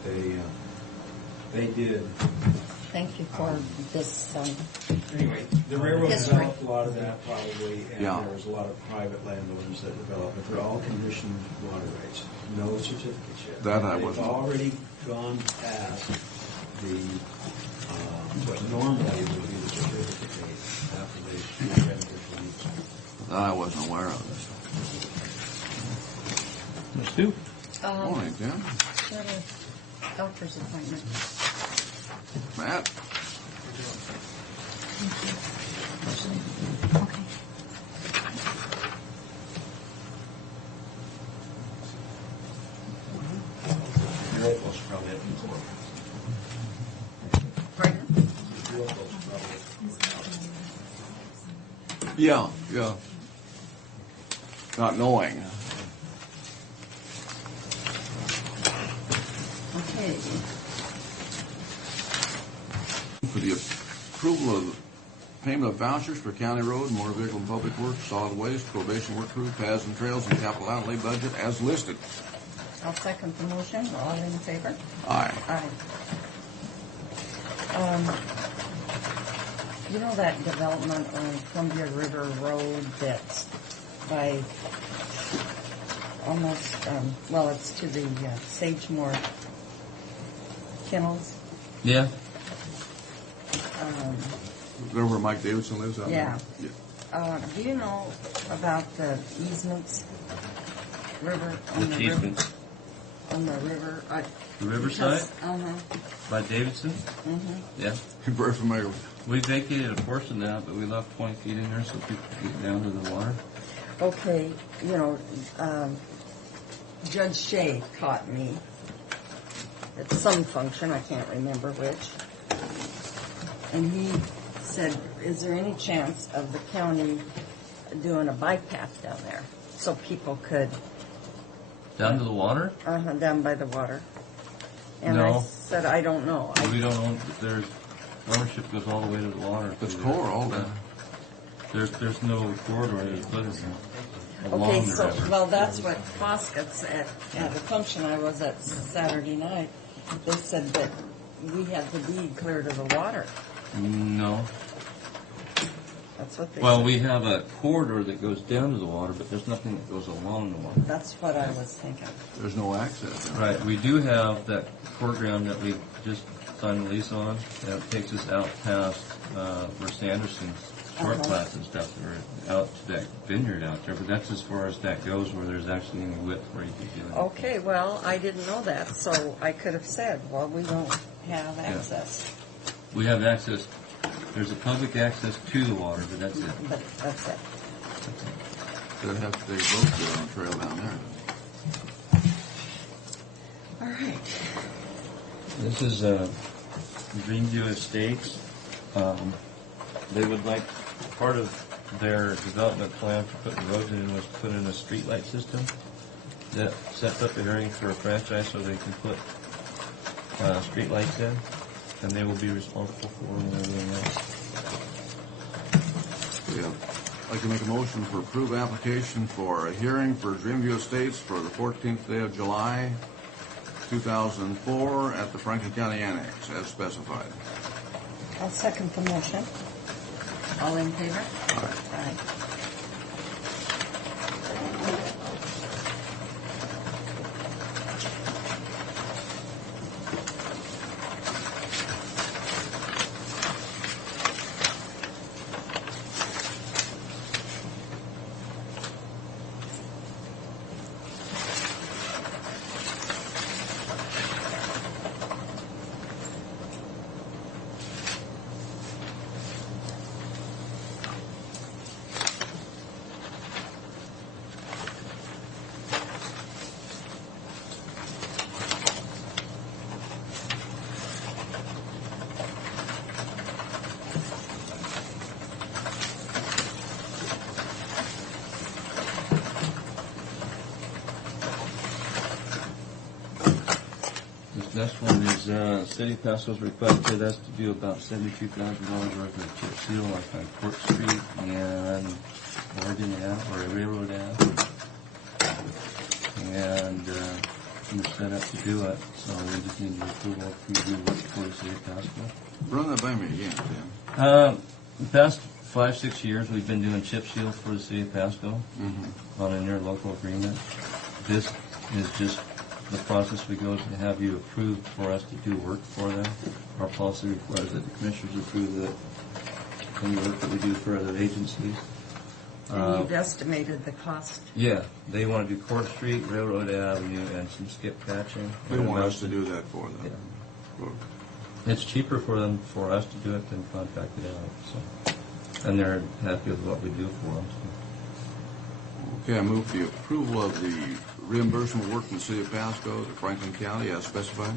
they did. Thank you for this. Anyway, the railroad history. developed a lot of that probably, and Yeah. there was a lot of private landowners that developed it. They're all conditioned waterways, no certificates yet. That I They've wasn't- already gone past the what normally would be the certificate date after they beneficial use. I wasn't aware of this. Stu? Morning, Tim. Got a doctor's appointment. Matt? Okay. Your uncle's probably at the door. Pardon? Your uncle's probably Yeah. Not knowing. Okay. For the approval of payment of vouchers for county road, motor vehicle and public works, solid waste, probation work crew, paths and trails, and capital outlay budget as listed. I'll second the motion. All in favor? Aye. Aye. You know that development on Columbia River Road that's by almost, well, it's to the Sagemore Kennels? Yeah. Is that where Mike Davidson lives out Yeah. there? Do you know about the easements? River, on Which the river? easement? On the river. The Riverside? Uh-huh. By Davidson? Mm-hmm. Yeah. You're very familiar. We vacated a portion now, but we left 20 feet in there so people could get down to the water. Okay, you know, Judge Shea caught me at some function, I can't remember which, and he said, is there any chance of the county doing a bike path down there so people could... Down to the water? Down by the water. And I No. said, I don't know. We don't own, there's, ownership goes all the way to the water. It's core, all that. There's no corridor to put it in. Okay, Along the so, river. well, that's what Foskett's at the function I was at Saturday night. They said that we had the deed clear to the water. No. That's what they Well, said. we have a corridor that goes down to the water, but there's nothing that goes along the water. That's what I was thinking. There's no access. Right, we do have that foreground that we just signed a lease on, that takes us out past, where Sanderson's short class and stuff, or out to that vineyard out there, but that's as far as that goes, where there's actually any width where you could get in. Okay, well, I didn't know that, so I could have said, well, we don't have access. We have access, there's a public access to the water, but that's it. But that's it. They'd have to take boats there on the trail down there. All right. This is Greenview Estates. They would like, part of their development plan for putting roads in was put in a streetlight system that sets up the hearing for a franchise so they can put streetlights in, and they will be responsible for them and everything else. Yeah. I'd like to make a motion for approve application for a hearing for Dreamview Estates for the 14th day of July, 2004 at the Franklin County Annex as specified. I'll second the motion. All in favor? Aye. Aye. This next one is City Council's requested us to do about $72,000 worth of chip seal on Court Street and Oregon Ave, or Railroad Ave. And we're set up to do it, so we just need your approval to do work for the City Council. Run that by me again, Tim. The past 5-6 years, we've been doing chip seal for the City of Pasco on an interlocal agreement. This is just the process we go to have you approved for us to do work for them. Our policy requires that the commissioners approve any work that we do for other agencies. And you've estimated the cost. Yeah, they want to do Court Street, Railroad Avenue, and some skip patching. They want us to do that for them. Yeah. It's cheaper for us to do it than contract it out. So, and they're happy with what we do for them. So. Okay, I move the approval of the reimbursement work from the City of Pasco to Franklin County as specified.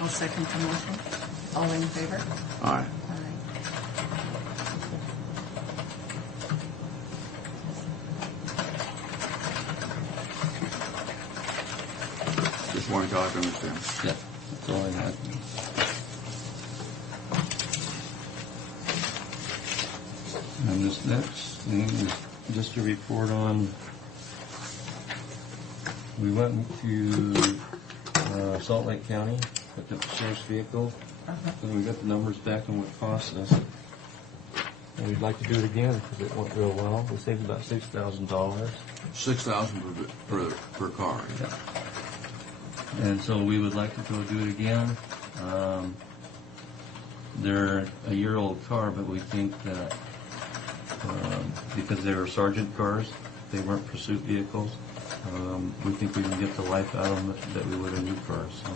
I'll second the motion. All in favor? Aye. Just one copy, understand? Yeah, that's all I had. And this next thing is just a report on, we went to Salt Lake County, picked up the sheriff's vehicle, and we got the numbers back on what it cost us. And we'd like to do it again because it went real well. We saved about $6,000. $6,000 per car. Yeah. And so we would like to go do it again. They're a year-old car, but we think that because they were sergeant cars, they weren't pursuit vehicles. We think we can get the life out of them that we would a new car. So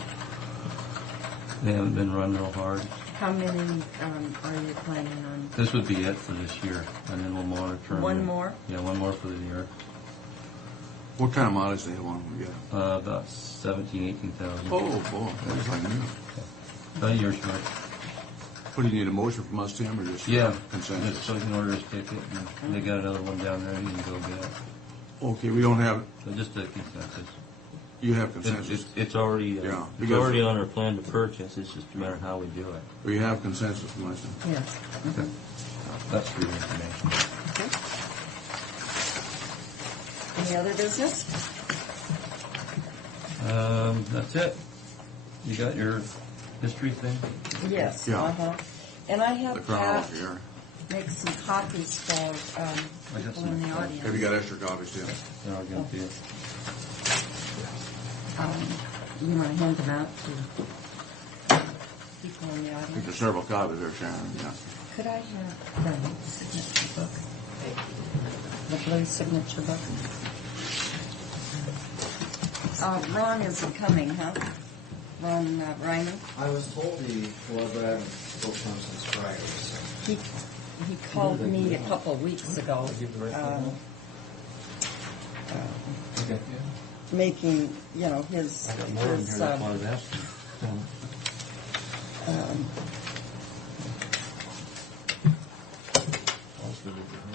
they haven't been run real hard. How many are you planning on? This would be it for this year, and then we'll monitor. One more? Yeah, one more for the year. What kind of mileage do they want to get? About 17,000, 18,000. Oh, boy, that was like new. About a year's worth. What, do you need a motion from us, Tim, or just consensus? Just so you can order his ticket, and they got another one down there you can go get. Okay, we don't have... So just a consensus. You have consensus? It's already it's already on our plan to purchase. It's just a matter of how we do it. We have consensus from us. Yes. Okay. That's for your information. Okay. Any other business? That's it. You got your history thing? Yes. Yeah. And I have Pat here. make some copies for people in the audience. Have you got extra copies, Tim? No, I'll give you. You want to hand them out to people in the I think audience? there's several copies there, Sharon. Yeah. Could I have the signature book? The blue signature book? Ron isn't coming, huh? Ron Ryman? I was told but I haven't spoken to him since Friday. So. He called me a couple of weeks ago. Okay. Making, his I got more in here. That's why I was asking.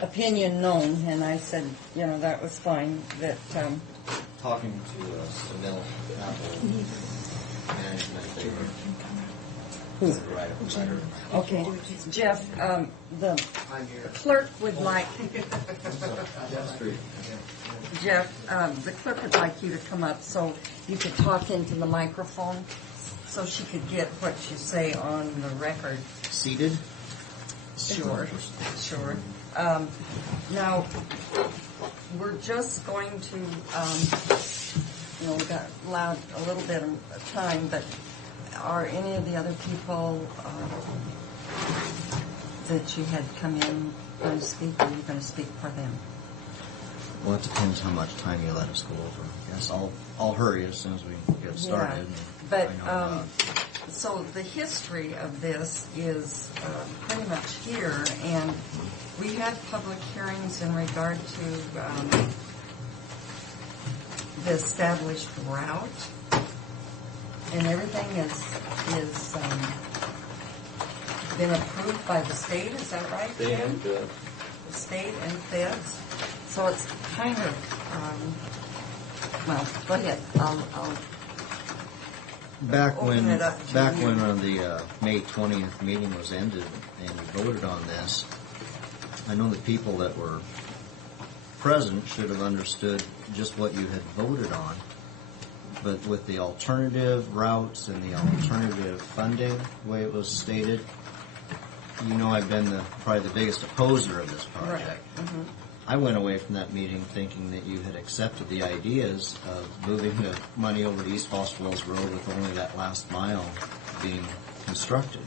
Opinion known, and I said, that was fine. That Talking to Sunil Apple management, they were right up the letter. Okay, Jeff, the clerk would like. Jeff, the clerk would like you to come up so you could talk into the microphone, so she could get what you say on the record. Seated? Sure. Now, we're just going to, we got allowed a little bit of time, but are any of the other people that you had come in going to speak, or are you going to speak for them? Well, it depends how much time you let us go over. Yes, I'll hurry as soon as we get started. Yeah. But, so the history of this is pretty much here, and we had public hearings in regard to the established route, and everything is been approved by the state. Is that right, Tim? The state and feds. So it's kind of well. Go ahead. I'll Back when open it up to you. The May 20th meeting was ended and you voted on this, I know the people that were present should have understood just what you had voted on. But with the alternative routes and the alternative funding, the way it was stated, I've been probably the biggest opposer of this project. Right. Mm-hmm. I went away from that meeting thinking that you had accepted the ideas of moving the money over to East Foster Wells Road with only that last mile being constructed.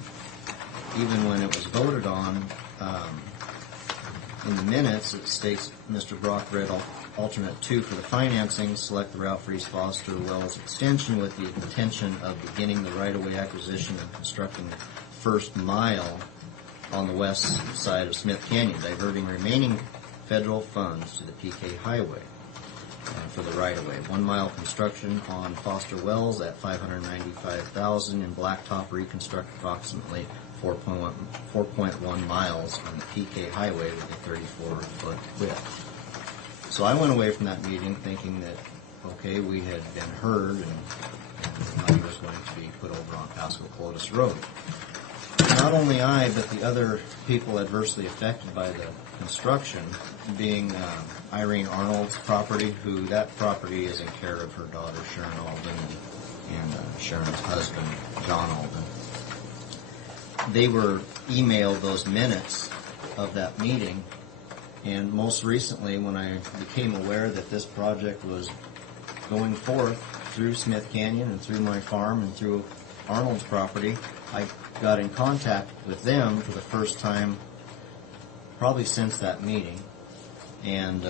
Even when it was voted on, In the minutes, it states Mr. Brock read alternate 2 for the financing, select the route for East Foster Wells extension with the intention of beginning the right-of-way acquisition and constructing the first mile on the west side of Smith Canyon, diverting remaining federal funds to the PK Highway for the right-of-way. 1 mile construction on Foster Wells at $595,000 in Blacktop, reconstruct approximately 4.1 miles on the PK Highway with a 34-foot width. So I went away from that meeting thinking that, okay, we had been heard and the money was going to be put over on Pasco-Clotis Road. Not only I, but the other people adversely affected by the construction, being Irene Arnold's property, who that property is in care of her daughter Sharon Alden and Sharon's husband John Alden. They were emailed those minutes of that meeting, and most recently when I became aware that this project was going forth through Smith Canyon and through my farm and through Arnold's property, I got in contact with them for the first time probably since that meeting, and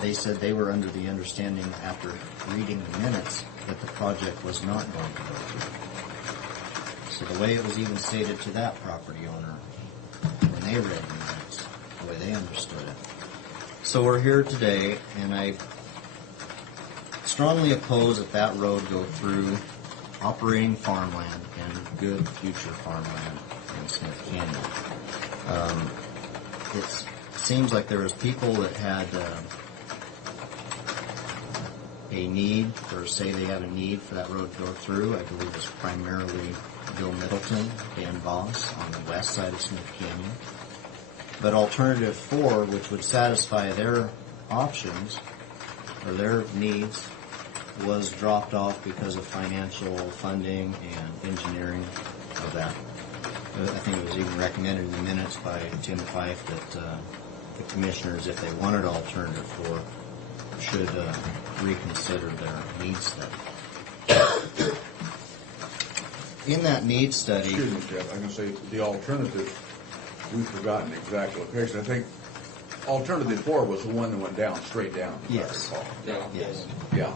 they said they were under the understanding after reading the minutes that the project was not going to go through. So the way it was even stated to that property owner when they read the minutes, the way they understood it. So we're here today, and I strongly oppose that road go through operating farmland and good future farmland in Smith Canyon. It seems like there was people that had a need, or say they have a need for that road to go through. I believe it's primarily Bill Middleton, Dan Voss on the west side of Smith Canyon. But alternative 4, which would satisfy their options or their needs, was dropped off because of financial funding and engineering of that. I think it was even recommended in the minutes by Tim Fife that the commissioners, if they wanted alternative 4, should reconsider their needs study. In that needs study... Excuse me, Jeff, I'm going to say the alternative, we've forgotten the exact location. I think alternative 4 was the one that went down, straight down. Yes. Yes. Yeah.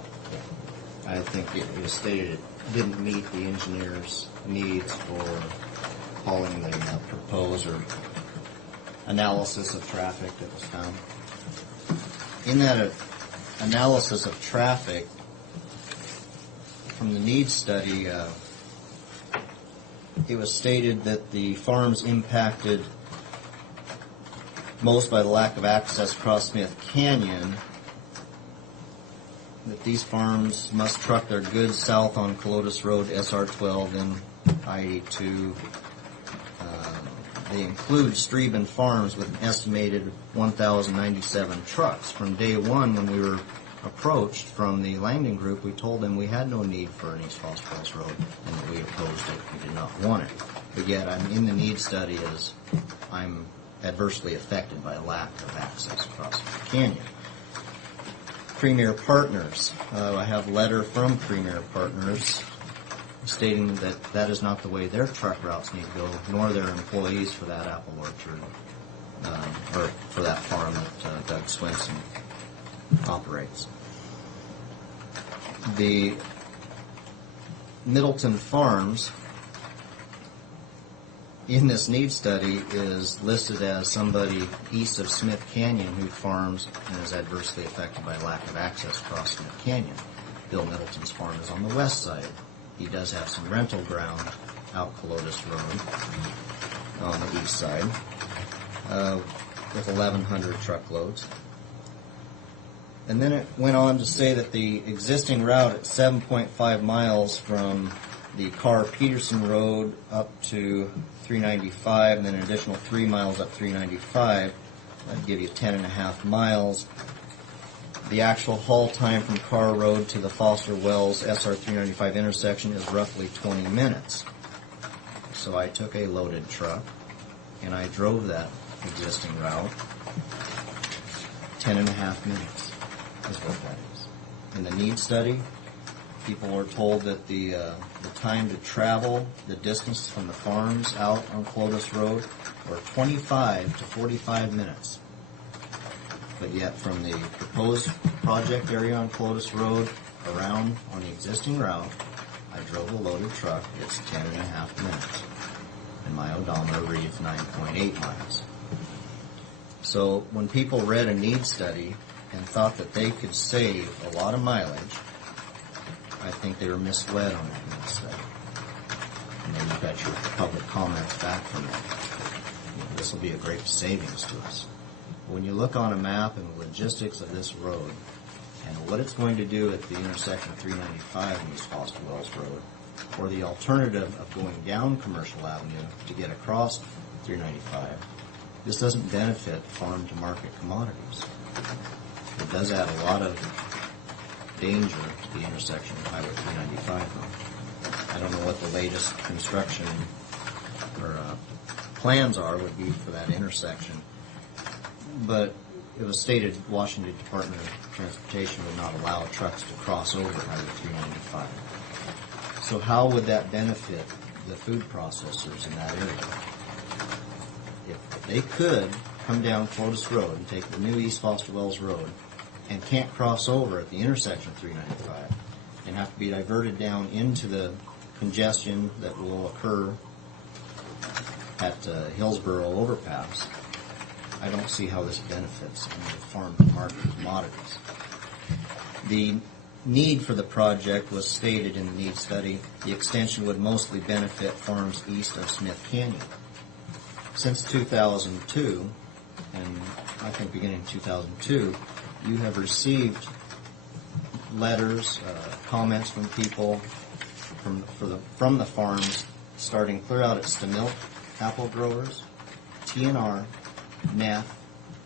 I think it was stated it didn't meet the engineer's needs for hauling the proposed or analysis of traffic that was found. In that analysis of traffic, from the needs study, it was stated that the farms impacted most by the lack of access across Smith Canyon, that these farms must truck their goods south on Clotis Road, SR12, and I-82. They include Streben Farms with an estimated 1,097 trucks. From day one, when we were approached from the Langdon Group, we told them we had no need for an East Foster Wells Road and that we opposed it. We did not want it. But yet, I'm in the needs study as I'm adversely affected by lack of access across the canyon. Premier Partners. I have a letter from Premier Partners stating that that is not the way their truck routes need to go, nor their employees for that apple orchard, or for that farm that Doug Swenson operates. The Middleton Farms in this needs study is listed as somebody east of Smith Canyon who farms and is adversely affected by lack of access across Smith Canyon. Bill Middleton's farm is on the west side. He does have some rental ground out Clotis Road on the east side with 1,100 truckloads. And then it went on to say that the existing route at 7.5 miles from the Carr-Peterson Road up to 395, and then an additional 3 miles up 395, that'd give you 10.5 miles. The actual haul time from Carr Road to the Foster Wells SR 395 intersection is roughly 20 minutes. So I took a loaded truck and I drove that existing route. 10.5 minutes is what that is. In the need study, people were told that the time to travel, the distance from the farms out on Clovis Road, were 25 to 45 minutes. But yet from the proposed project area on Clovis Road around on the existing route, I drove a loaded truck, it's 10 and a half minutes. And my odometer reads 9.8 miles. So when people read a needs study and thought that they could save a lot of mileage, I think they were misled on that needs study. And then you've got your public comments back from them. This will be a great savings to us. When you look on a map and the logistics of this road and what it's going to do at the intersection of 395 and East Foster Wells Road, or the alternative of going down Commercial Avenue to get across 395, this doesn't benefit farm-to-market commodities. It does add a lot of danger to the intersection of Highway 395 road. I don't know what the latest construction or plans would be for that intersection, but it was stated Washington Department of Transportation would not allow trucks to cross over Highway 395. So how would that benefit the food processors in that area? If they could come down Clovis Road and take the new East Foster Wells Road and can't cross over at the intersection of 395 and have to be diverted down into the congestion that will occur at Hillsborough Overpass, I don't see how this benefits the farm-to-market commodities. The need for the project was stated in the needs study. The extension would mostly benefit farms east of Smith Canyon. Since 2002, and I think beginning 2002, you have received letters, comments from people from the farms, starting clear out at Stamilk Apple Growers, TNR, Neff,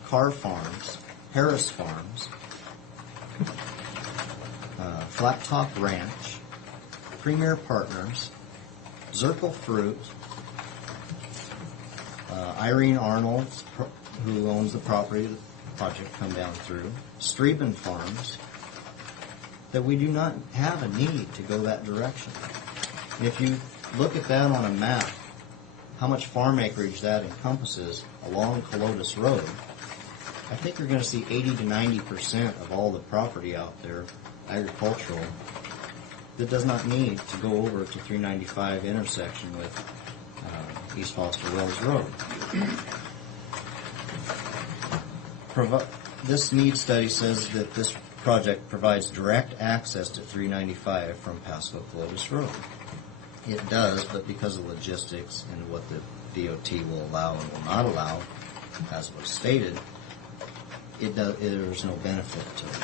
Carr Farms, Harris Farms, Flat Top Ranch, Premier Partners, Zirkle Fruit, Irene Arnold, who owns the property the project come down through, Streben Farms, that we do not have a need to go that direction. And if you look at that on a map, how much farm acreage that encompasses along Clovis Road, I think you're going to see 80 to 90% of all the property out there, agricultural, that does not need to go over to 395 intersection with East Foster Wells Road. This needs study says that this project provides direct access to 395 from Pasco Clovis Road. It does, but because of logistics and what the DOT will allow and will not allow, as was stated, there's no benefit to it.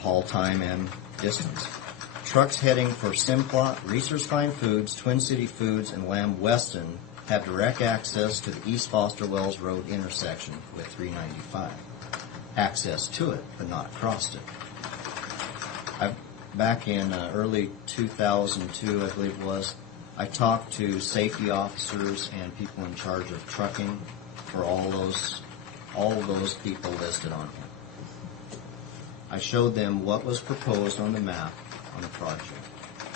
Haul time and distance. Trucks heading for Simplot, Reese's Fine Foods, Twin City Foods, and Lamb Weston have direct access to the East Foster Wells Road intersection with 395. Access to it, but not across it. Back in early 2002, I believe it was, I talked to safety officers and people in charge of trucking for all of those people listed on here. I showed them what was proposed on the map on the project,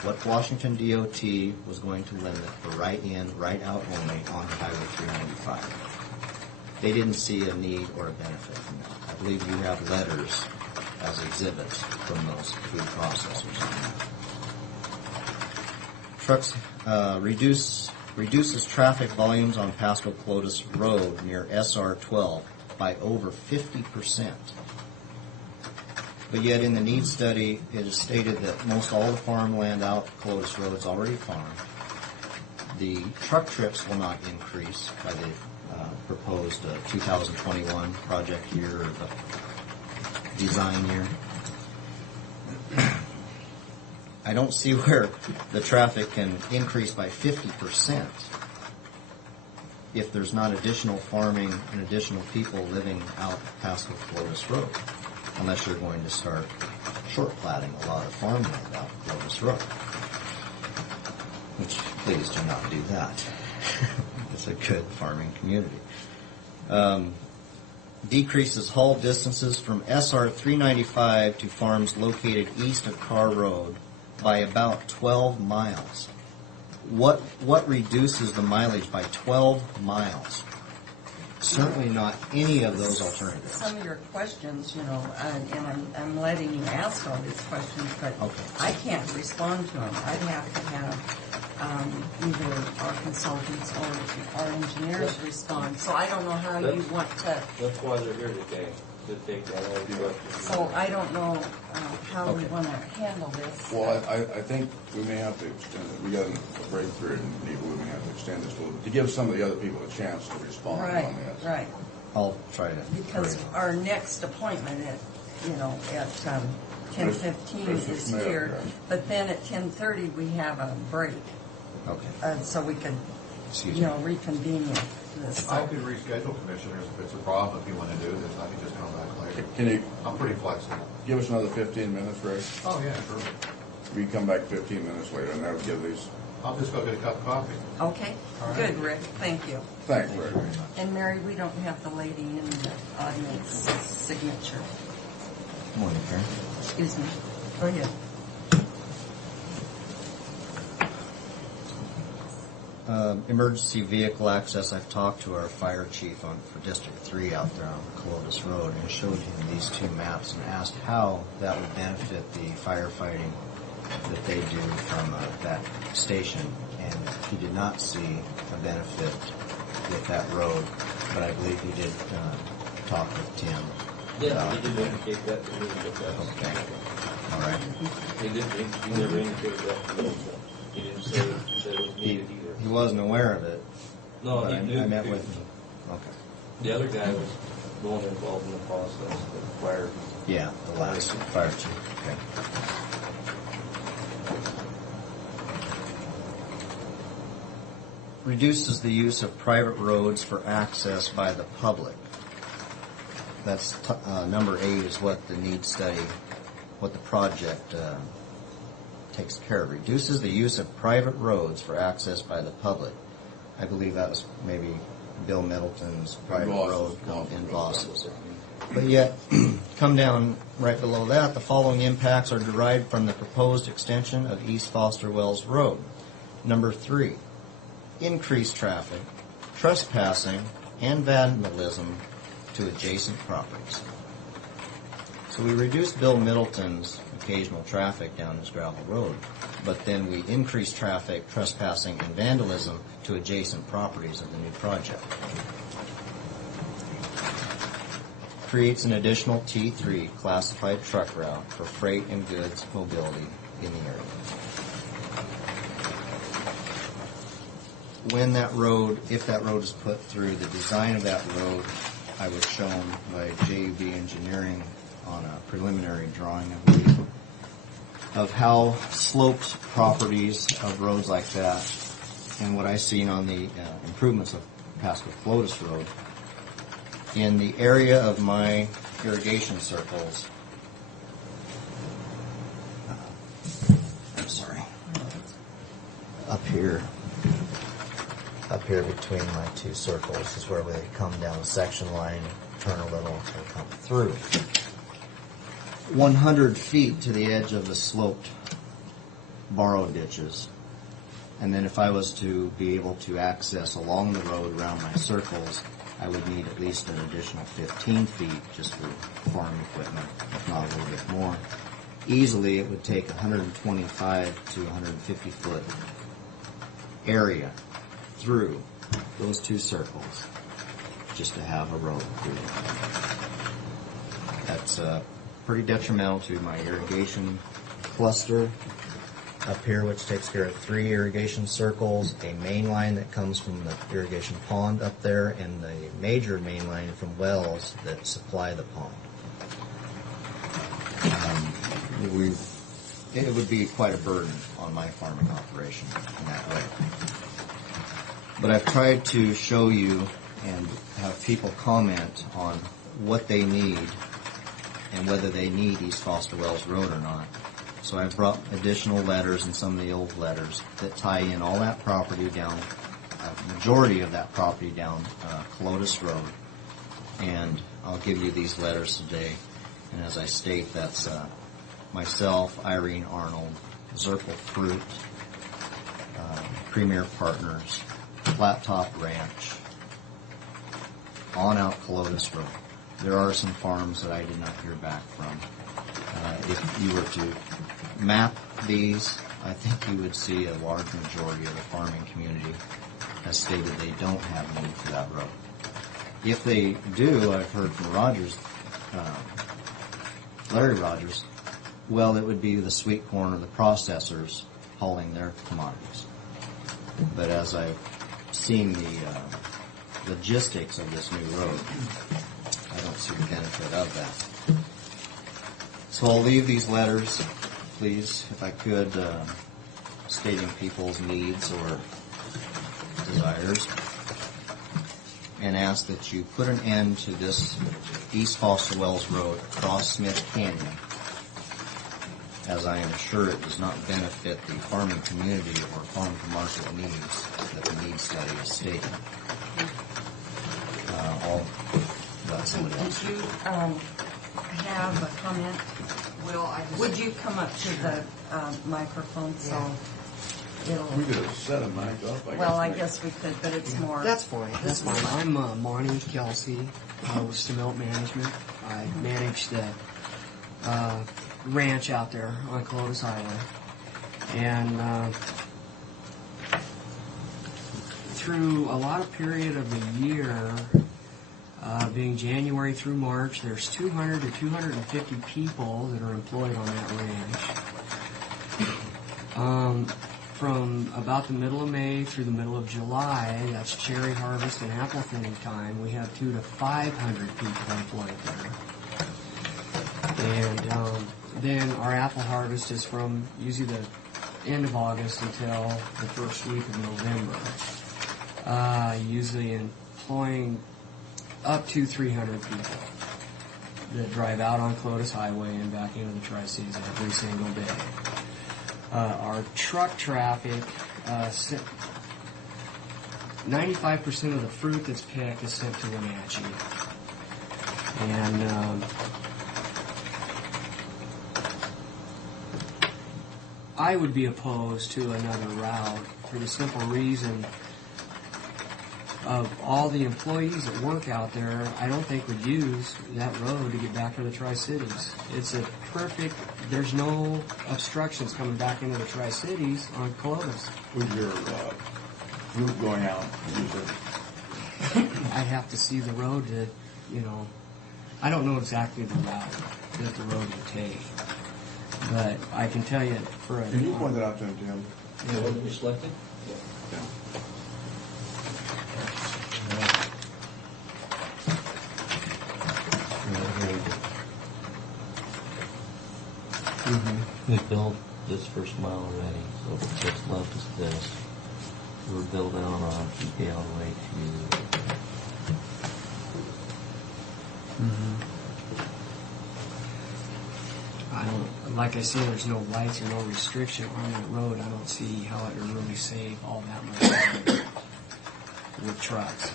what Washington DOT was going to limit for right in, right out only on Highway 395. They didn't see a need or a benefit from that. I believe you have letters as exhibits from those food processors. Trucks reduces traffic volumes on Pasco Clovis Road near SR 12 by over 50%. But yet in the needs study, it is stated that most all the farmland out Clovis Road is already farmed. The truck trips will not increase by the proposed 2021 project year or the design year. I don't see where the traffic can increase by 50% if there's not additional farming and additional people living out Pasco Clovis Road, unless you're going to start short platting a lot of farmland out Clovis Road, which please do not do that. It's a good farming community. decreases haul distances from SR 395 to farms located east of Carr Road by about 12 miles. What reduces the mileage by 12 miles? Certainly not any of those alternatives. Some of your questions, you know, and I'm letting you ask all these questions, but Okay. I can't respond to them. I'd have to have either our consultants or our engineers respond. So I don't know how you want to. That's why they're here today, to take that all questions. So I don't know how we want to handle this. Well, I think we may have to extend it. We got a break period and maybe we may have to extend this a little bit to give some of the other people a chance to respond Right, on this. right. I'll try to. Because our next appointment at 10:15 Mr. is Smith, here, right. but then at 10:30 we have a break, Okay. so we could, Excuse you me. know, reconvene this. I could reschedule commissioners if it's a problem, if you want to do this, I can just come back later. Can you I'm pretty flexible. give us another 15 minutes, Rick? Oh, yeah, sure. We can come back 15 minutes later and that'll give these. I'll just go get a cup of coffee. Okay, All right. good, Rick, thank you. Thanks, Rick. And Mary, we don't have the lady in the audience signature. Morning, Karen. Excuse me. Go ahead. Emergency vehicle access. I've talked to our fire chief for District 3 out there on Colotus Road and showed him these two maps and asked how that would benefit the firefighting that they do from that station. And he did not see a benefit with that road, but I believe he did talk with Tim. Yeah, he did indicate that to me, but that's. Okay. All right. He never indicated that to me, so he didn't say that it was needed either. He wasn't aware of it. No, but he knew. I met with him. Okay. The other guy was the one involved in the process, the fire. Yeah, the last fire chief. Okay. Reduces the use of private roads for access by the public. That's number 8 is what the need study, what the project takes care of. Reduces the use of private roads for access by the public. I believe that was maybe Bill Middleton's private road in Boston. But yet, come down right below that, the following impacts are derived from the proposed extension of East Foster Wells Road. Number 3, increased traffic, trespassing, and vandalism to adjacent properties. So we reduced Bill Middleton's occasional traffic down his gravel road, but then we increased traffic, trespassing, and vandalism to adjacent properties of the new project. Creates an additional T3 classified truck route for freight and goods mobility in the area. When that road, if that road is put through, the design of that road, I was shown by JUB Engineering on a preliminary drawing, I believe, of how sloped properties of roads like that, and what I seen on the improvements of Pasco Clotis Road, in the area of my irrigation circles, I'm sorry, up here between my two circles is where they come down a section line, turn a little, and come through. 100 feet to the edge of the sloped borrow ditches. And then if I was to be able to access along the road around my circles, I would need at least an additional 15 feet just for farm equipment, if not a little bit more. Easily, it would take 125 to 150 foot area through those two circles just to have a road through. That's pretty detrimental to my irrigation cluster up here, which takes care of 3 irrigation circles, a main line that comes from the irrigation pond up there, and the major main line from wells that supply the pond. It would be quite a burden on my farming operation in that way. But I've tried to show you and have people comment on what they need and whether they need East Foster Wells Road or not. So I've brought additional letters and some of the old letters that tie in all that property down, majority of that property down Colotis Road, And I'll give you these letters today. And as I state, that's myself, Irene Arnold, Zirkle Fruit, Premier Partners, Flat Top Ranch, on out Colotus Road. There are some farms that I did not hear back from. If you were to map these, I think you would see a large majority of the farming community has stated they don't have a need for that road. If they do, I've heard from Rogers, Larry Rogers, well, it would be the sweet corn or the processors hauling their commodities. But as I've seen the logistics of this new road, I don't see the benefit of that. So I'll leave these letters, please, if I could, stating people's needs or desires, and ask that you put an end to this East Foster Wells Road across Smith Canyon, as I am sure it does not benefit the farming community or farm-to-market needs that the need study is stating. I'll let somebody else. Did you have a comment? Would you come up to the microphone so it'll... We could have set a mic up. I guess we could, but it's more... That's fine. That's fine. I'm Monty Kelsey with Stemelt Management. I manage the ranch out there on Colotus Highway. And through a lot of period of the year, being January through March, there's 200 to 250 people that are employed on that ranch. From about the middle of May through the middle of July, that's cherry harvest and apple thinning time, we have 200 to 500 people employed there. And then our apple harvest is from usually the end of August until the first week of November. Usually employing up to 300 people that drive out on Colotus Highway and back into the Tri-Cities every single day. Our truck traffic, 95% of the fruit that's picked is sent to Wenatchee. And I would be opposed to another route for the simple reason of all the employees that work out there, I don't think would use that road to get back to the Tri-Cities. It's a perfect, there's no obstructions coming back into the Tri-Cities on Colotus. With your route going out, I'd have to see the road to, I don't know exactly the route that the road would take. But I can tell you for a... Can you point that out to him, Tim? The one that we selected? Yeah. We built this first mile already, so what's left is this. We're building on a PK all the way to... I don't, like I said, there's no lights or no restriction on that road. I don't see how it would really save all that much time with trucks.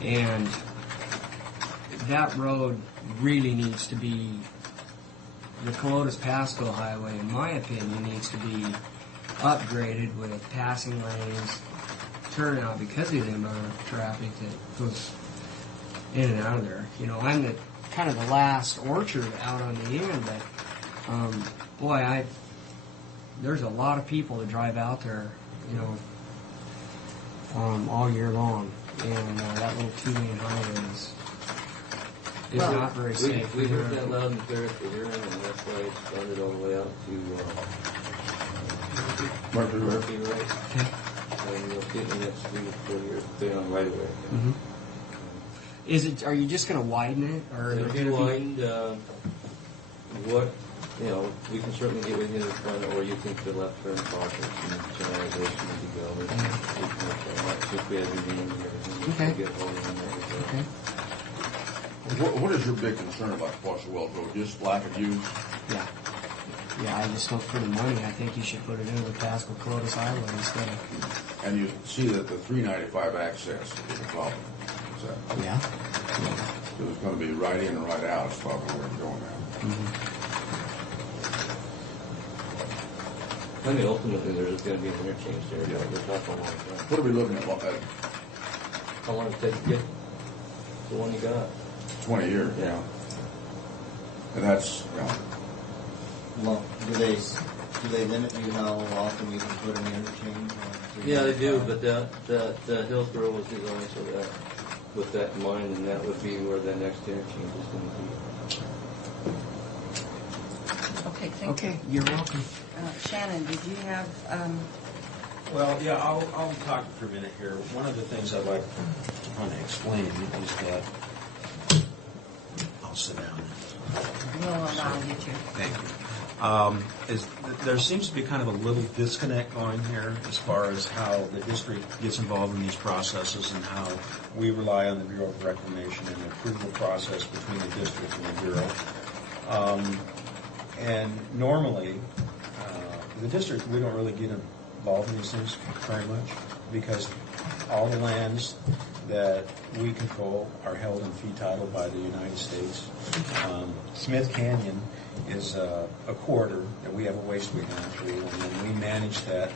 And that road really needs to be, the Colotus-Pasco Highway, in my opinion, needs to be upgraded with passing lanes, turnout because of the amount of traffic that goes in and out of there. I'm the kind of the last orchard out on the end, but there's a lot of people that drive out there, all year long, and that little 2-lane highway is not very safe. We heard that loud and clear at the hearing, and that's why it's funded all the way out to Murphy, right? Okay. And we'll get the next 3 to 4 years clear on right away. Are you just going to widen it, or It'll be widened. We can certainly get with you in the front, or you think the left turn process and channelization would be good. We can work on that. See if we have anything in here. Okay. Get hold of them. Okay. what is your big concern about Foster Wells Road? Just lack of use? Yeah. Yeah, I just don't, for the money, I think you should put it into the Pasco Colotus Highway instead of... And you see that the 395 access is a problem. Is that... Yeah. So it's gonna be right in and right out, as far as where we're going now. I mean, ultimately, there's going to be an interchange there. Yeah. There's not a long time. What are we looking at, How long does it take to get the one you got? 20 years? Yeah. And that's, Well, do they limit you how often you can put an interchange on? Yeah, they do, but the Hillsborough was designed so that, with that in mind, and that would be where the next interchange is going to be. Okay, thank you. Okay, you're welcome. Shannon, did you have, Well, yeah, I'll talk for a minute here. One of the things I'd like to kind of explain is that, I'll sit down. we'll allow you to. Thank you. There seems to be kind of a little disconnect going here as far as how the district gets involved in these processes and how we rely on the Bureau of Reclamation and the approval process between the district and the Bureau. And normally, the district, we don't really get involved in these things very much because all the lands that we control are held in fee title by the United States. Smith Canyon is a corridor that we have a wasteway down through, and then we manage that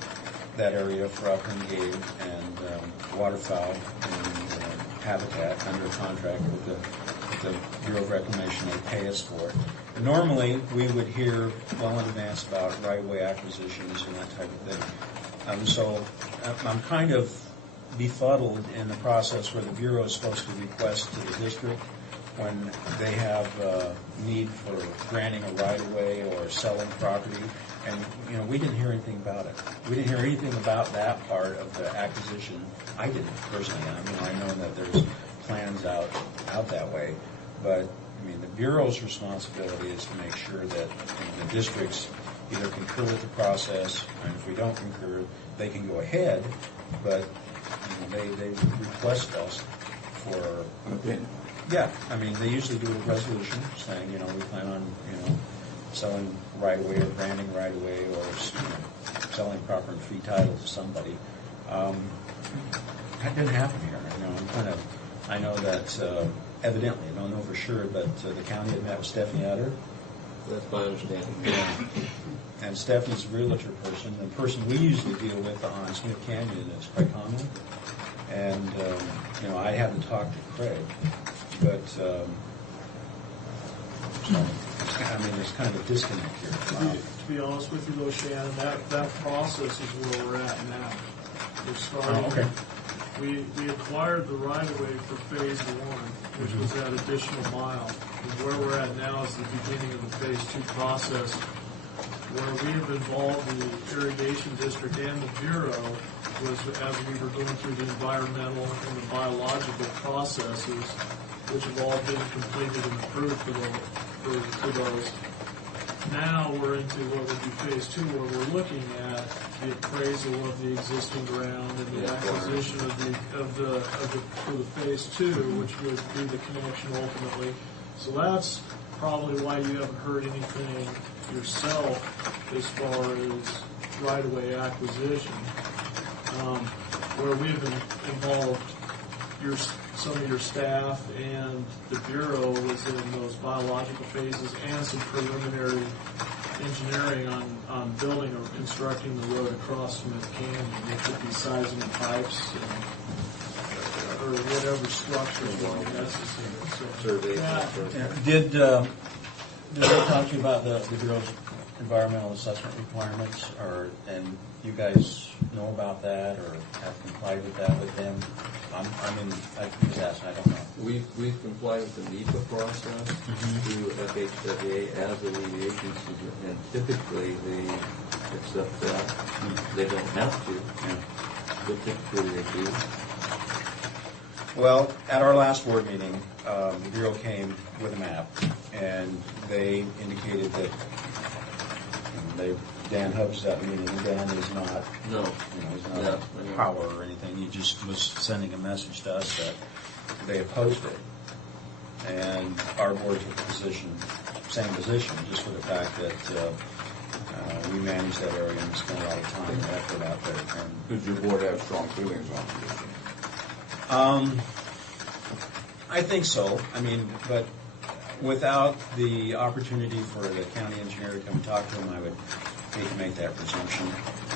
area for upland game and waterfowl and habitat under a contract with the Bureau of Reclamation. They pay us for it. And normally, we would hear well in advance about right-of-way acquisitions and that type of thing. So I'm kind of befuddled in the process where the Bureau is supposed to request to the district when they have need for granting a right-of-way or selling property. And, we didn't hear anything about it. We didn't hear anything about that part of the acquisition. I didn't personally. I know that there's plans out that way. But, the Bureau's responsibility is to make sure that the districts either concur with the process, and if we don't concur, they can go ahead, but they request us for an opinion. Yeah, they usually do a resolution saying, we plan on, selling right away or branding right away or selling proper and fee title to somebody. That didn't happen here. I know that evidently, I don't know for sure, but the county had met with Stephanie Utter. That's my understanding. Yeah. And Stephanie's a realtor person. The person we usually deal with on Smith Canyon is Craig Conlon. And, I haven't talked to Craig, but, there's kind of a disconnect here. To be honest with you though, Shannon, that process is where we're at now. We're starting. Oh, okay. We acquired the right-of-way for Phase 1, which was that additional mile. And where we're at now is the beginning of the Phase 2 process, where we have involved the irrigation district and the Bureau was as we were going through the environmental and the biological processes, which have all been completed and approved for those. Now we're into what would be Phase 2, where we're looking at the appraisal of the existing ground and the acquisition for the Phase 2, which would be the connection ultimately. So that's probably why you haven't heard anything yourself as far as right-of-way acquisition. Where we've involved some of your staff and the Bureau was in those biological phases and some preliminary engineering on building or constructing the road across Smith Canyon, which would be sizing the pipes or whatever structure will be necessary. So, Did they talk to you about the Bureau's environmental assessment requirements, and you guys know about that or have complied with that with them? I just asked, I don't know. We've complied with the NEPA process through FHWA as a lead agency, and typically they accept that. They don't have to, but typically they do. Well, at our last board meeting, the Bureau came with a map, and they indicated that Dan Hubbs at that meeting, and Dan is not, he's not power or anything. He just was sending a message to us that they opposed it. And our board took the same position, just for the fact that we manage that area and spend a lot of time and effort out there. And does your board have strong feelings on this? I think so. I mean, but without the opportunity for the county engineer to come talk to them, I would hate to make that presumption.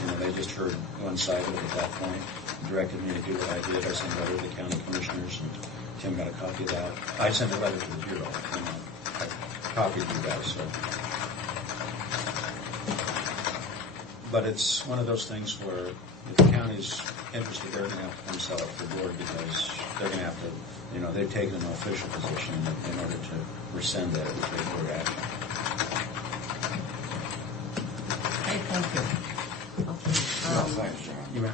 You know, they just heard one side of it at that point, directed me to do what I did. I sent a letter to the county commissioners, and Tim got a copy of that. I sent a letter to the Bureau, and I copied you guys, so. But it's one of those things where if the county's interested, they're going to have to come sell it to the board because they're going to have to, you know, they've taken an official position in order to rescind that with their board action. Okay, thank you. Okay. Thanks, John. You may.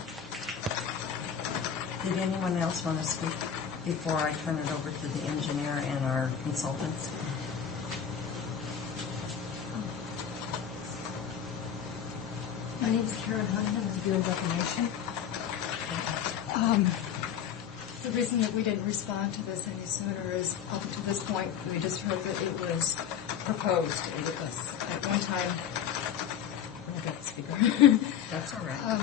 Did anyone else want to speak before I turn it over to the engineer and our consultants? My name is Karen Hunter with Bureau of Reclamation. The reason that we didn't respond to this any sooner is up to this point we just heard that it was proposed. It was at one time. I'll get the speaker. That's all right.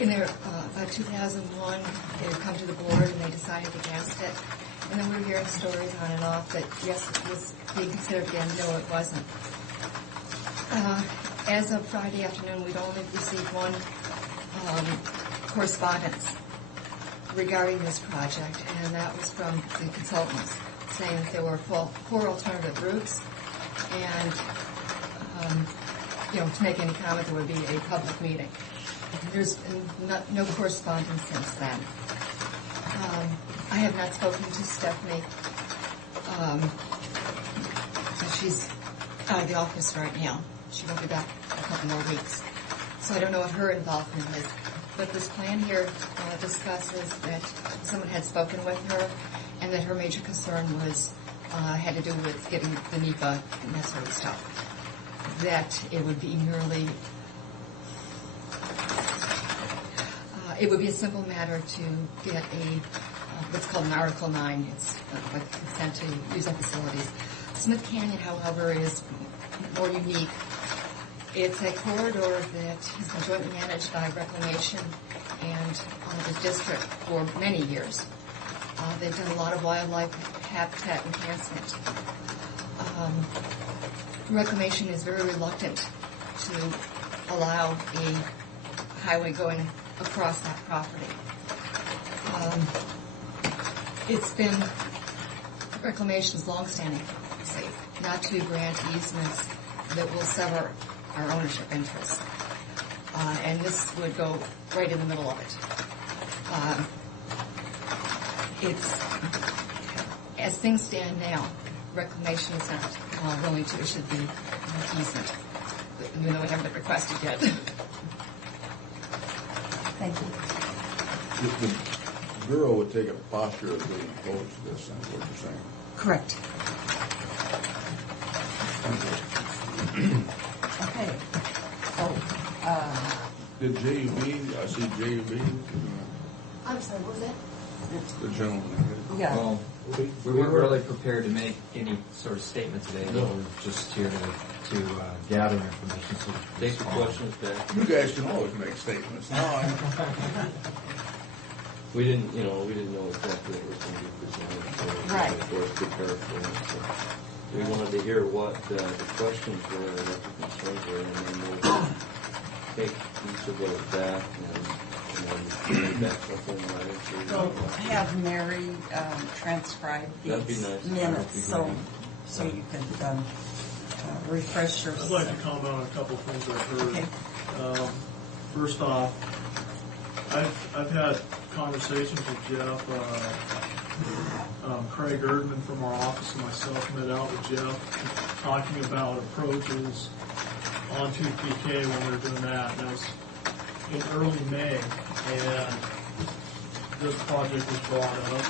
In their about 2001, they had come to the board and they decided against it. And then we were hearing stories on and off that yes, it was being considered again. No, it wasn't. As of Friday afternoon, we'd only received one correspondence regarding this project, and that was from the consultants saying that there were four alternative routes, and to make any comment, there would be a public meeting. There's been no correspondence since then. I have not spoken to Stephanie. She's out of the office right now. She won't be back in a couple more weeks. So I don't know what her involvement is. But this plan here discusses that someone had spoken with her and that her major concern was had to do with getting the NEPA and that sort of stuff. That it would be merely, it would be a simple matter to get what's called an Article 9. It's like consent to use our facilities. Smith Canyon, however, is more unique. It's a corridor that has been jointly managed by Reclamation and the district for many years. They've done a lot of wildlife habitat enhancement. Reclamation is very reluctant to allow a highway going across that property. It's been Reclamation's longstanding policy not to grant easements that will sever our ownership interests. And this would go right in the middle of it. As things stand now, Reclamation is not willing to issue the easement, even though we haven't requested yet. Thank you. The Bureau would take a posture of being opposed to this, that's what you're saying. Correct. Okay. Did JUB, I see JUB, I'm sorry, what was that? the gentleman. Yeah. Well, we weren't really prepared to make any sort of statement today. No. We're just here to gather information. So Take the questions back. You guys can always make statements. No, We didn't know exactly what was going to be presented. So Right. Of course, prepare for it. So we wanted to hear what the questions were, what the concerns were, and then we'll take each of those back and bring back something right. We'll have Mary transcribe That'd be these nice. minutes, That'd be so you can refresh your. I'd like to comment on a couple of things I've heard. Okay. First off, I've had conversations with Jeff. Craig Erdman from our office and myself met out with Jeff talking about approaches onto PK when we were doing that. And that was in early May, and this project was brought up.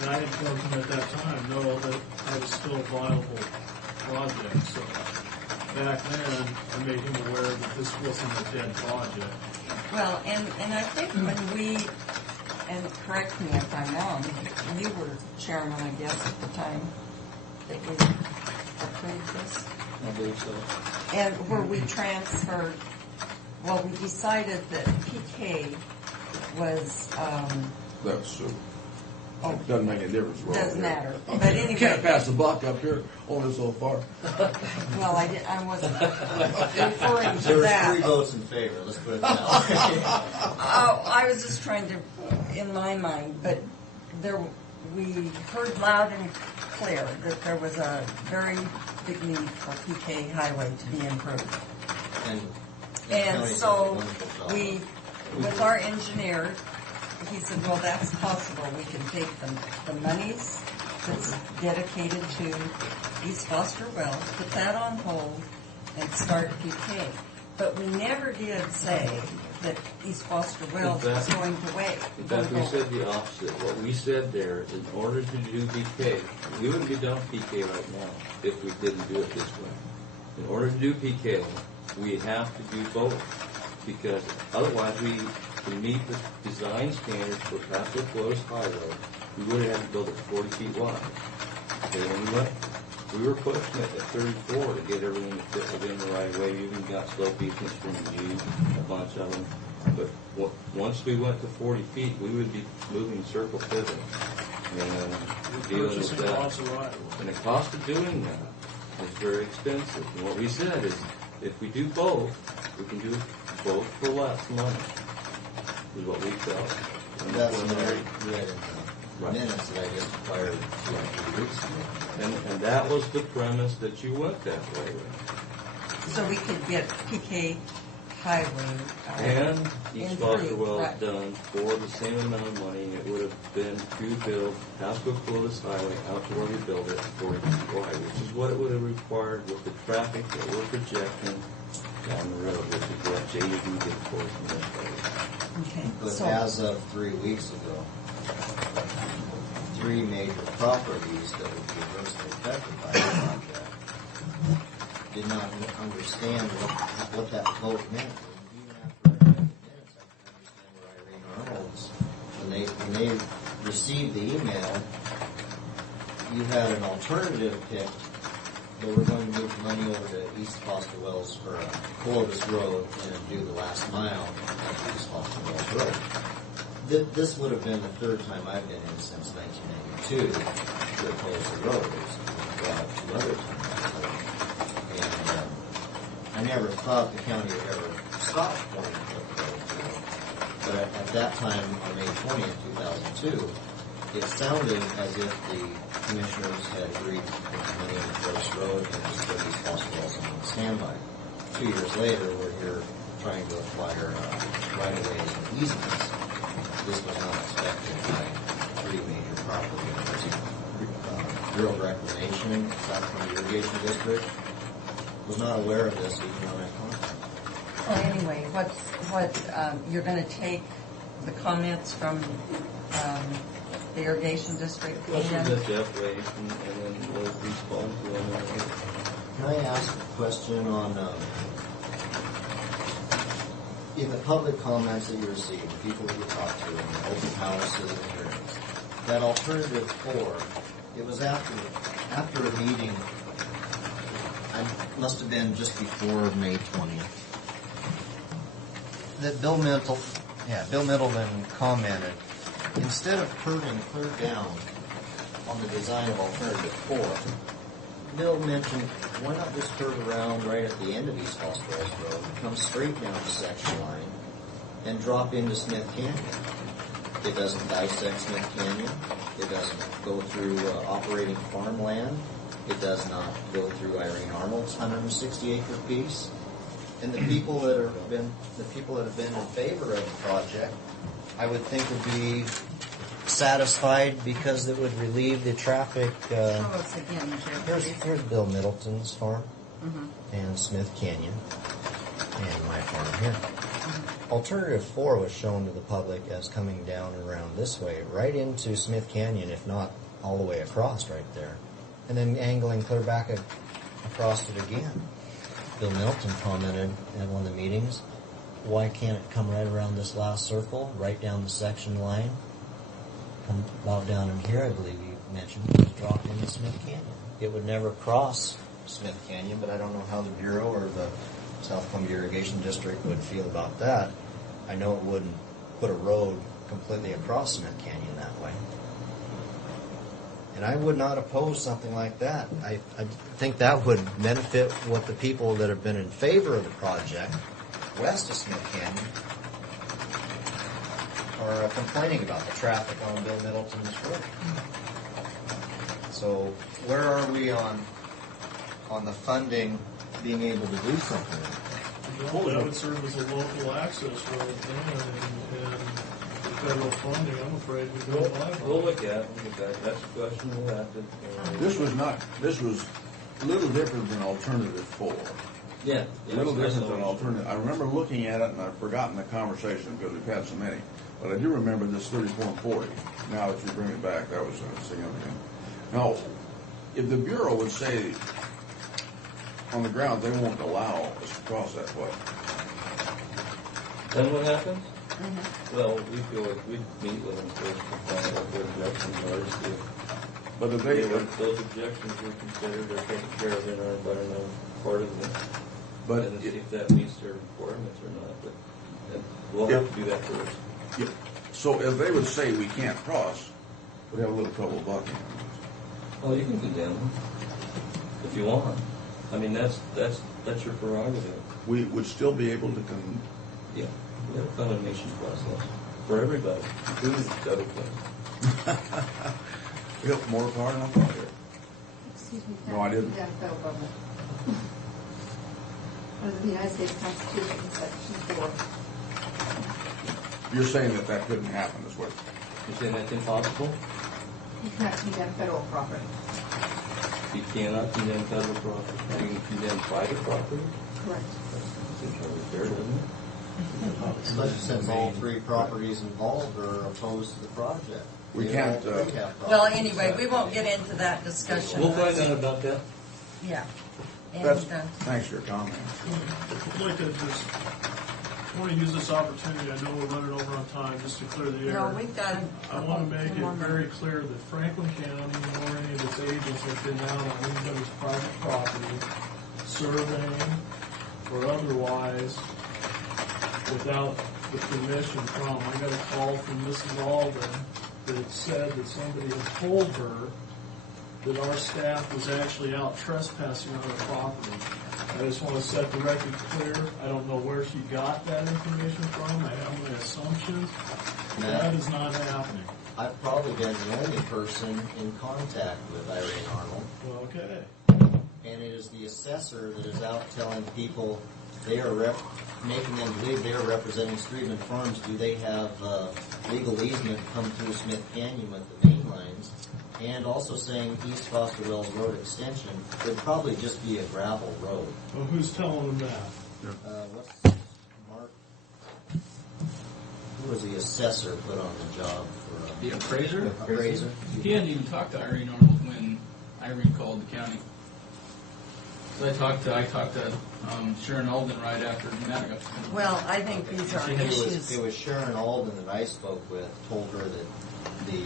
And I informed him at that time, no, that I was still a viable project. So back then, I made him aware that this wasn't a dead project. Well, and I think when we, and correct me if I'm wrong, you were chairman, I guess, at the time that we approved this. I believe so. And where we transferred, well, we decided that PK was, that's so. It doesn't make any difference. We're all Doesn't here. matter. But anyway. You can't pass the buck up here, only so far. Well, I wasn't referring to There were that. 3 votes in favor, let's put it that way. Oh, I was just trying to, in my mind, but we heard loud and clear that there was a very big need for PK Highway to be improved. And so we, with our engineer, he said, well, that's possible. We can take the monies that's dedicated to East Foster Wells, put that on hold, and start PK. But we never did say that East Foster Wells was going to wait. In fact, we said the opposite. What we said there is in order to do PK, we wouldn't be done PK right now if we didn't do it this way. In order to do PK, we have to do both. Because otherwise to meet the design standards for Pasco Close Highway, we would have had to build it 40 feet wide. Okay, we were pushing it at 34 to get everything to fit within the right way. We even got slope easements from you, a bunch of them. But once we went to 40 feet, we would be moving circle pivot and dealing with that. And the cost of doing that is very expensive. And what we said is, if we do both, we can do both for less money, is what we felt. And that's what I read in the minutes that I just acquired 2 weeks ago. And that was the premise that you went that way with. So we could get PK Highway And East Foster improved, Wells right. done for the same amount of money it would have been to build Pasco Clovis Highway out to where we built it 40 feet wide, which is what it would have required with the traffic that we're projecting down the road, which is what JED did for us in this way. Okay. But So as of 3 weeks ago, 3 major properties that would be adversely affected by the project did not understand what that vote meant. Even after I read the minutes, I can understand where Irene Arnold's, when they received the email, you had an alternative pick. They were going to move money over to East Foster Wells for Clovis Road and do the last mile of East Foster Wells Road. This would have been the 3rd time I've been in since 1992 to oppose the road. It was brought up 2 other times. And I never thought the county would ever stop wanting to put the road through. But at that time, on May 20th, 2002, it sounded as if the commissioners had agreed to put the money on the Clovis Road and just put East Foster Wells on standby. 2 years later, we're here trying to acquire right-of-ways and easements. This was not expected by 3 major property owners. Bureau of Reclamation, South County Irrigation District, was not aware of this even when I contacted. well, anyway, what you're going to take the comments from the irrigation district This is and the Jeff Way, and then we'll respond to them. Can I ask a question on, in the public comments that you received, the people that you talked to, in the open houses and hearings, that alternative 4, it was after a meeting, it must have been just before May 20th, that Bill Middleman commented, instead of curving clear down on the design of alternative 4, Bill mentioned, why not just curve around right at the end of East Foster Wells Road, come straight down the section line, and drop into Smith Canyon. It doesn't dissect Smith Canyon. It doesn't go through operating farmland. It does not go through Irene Arnold's 160-acre piece. And the people that have been in favor of the project, I would think would be satisfied because it would relieve the traffic. Show us again, Jeff. Here's Bill Middleton's farm and Smith Canyon and my farm here. Alternative 4 was shown to the public as coming down around this way, right into Smith Canyon, if not all the way across right there, and then angling clear back across it again. Bill Middleton commented at one of the meetings, why can't it come right around this last circle, right down the section line? Come about down in here, I believe you mentioned, just drop into Smith Canyon. It would never cross Smith Canyon, but I don't know how the Bureau or the South Columbia Irrigation District would feel about that. I know it wouldn't put a road completely across Smith Canyon that way. And I would not oppose something like that. I think that would benefit what the people that have been in favor of the project west of Smith Canyon are complaining about the traffic on Bill Middleton's road. So where are we on the funding being able to do something? Well, that would serve as a local access road then, and the federal funding, I'm afraid we don't have. We'll look at it. That's a question we'll have to. This was a little different than alternative 4. Yeah. A little different than alternative. I remember looking at it, and I've forgotten the conversation because we've had so many. But I do remember this 34 and 40. Now that you bring it back, that was significant. Now, if the Bureau would say on the ground they won't allow us to cross that way, then what happens? Mm-hmm. Well, we feel like we'd meet with them first to find out what their objections are. See if but if those objections were considered or taken care of in our environmental part of it, and see if that meets their requirements or not. But we'll have to do that first. Yeah. So if they would say we can't cross, we'd have a little trouble blocking. Well, you can condemn them if you want. I mean, that's your prerogative. We would still be able to Yeah, we have a condemnation process for everybody, including the other place. We have more power than I thought here. Excuse me. No, I didn't. Yeah, federal government. Under the United States Constitution, Section 4. You're saying that couldn't happen this way? You're saying that's impossible? You cannot condemn federal property. You cannot condemn federal property. You can condemn private property? Correct. That seems really fair, doesn't it? Especially since all three properties involved are opposed to the project. We can't. Well, anyway, we won't get into that discussion. We'll find out about that. Yeah. And, thanks for your comment. I'd like to just want to use this opportunity. I know we're running over on time, just to clear the air. No, we've got. I want to make it very clear that Franklin County nor any of its agents have been out on anybody's private property, surveying or otherwise, without the permission from. I got a call from Mrs. Alden that said that somebody had told her that our staff was actually out trespassing on her property. I just want to set the record clear. I don't know where she got that information from. I have my assumptions. That is not happening. I've probably been the only person in contact with Irene Arnold. Okay. And it is the assessor that is out telling people they are making them believe they are representing Streetman Farms. Do they have legal easement come through Smith Canyon with the main lines? And also saying East Foster Wells Road extension would probably just be a gravel road. Well, who's telling them that? What's Mark? Who was the assessor put on the job for the appraiser? Appraiser. He hadn't even talked to Irene Arnold when Irene called the county. So I talked to Sharon Alden right after that got. Well, I think these are issues. It was Sharon Alden that I spoke with, told her that the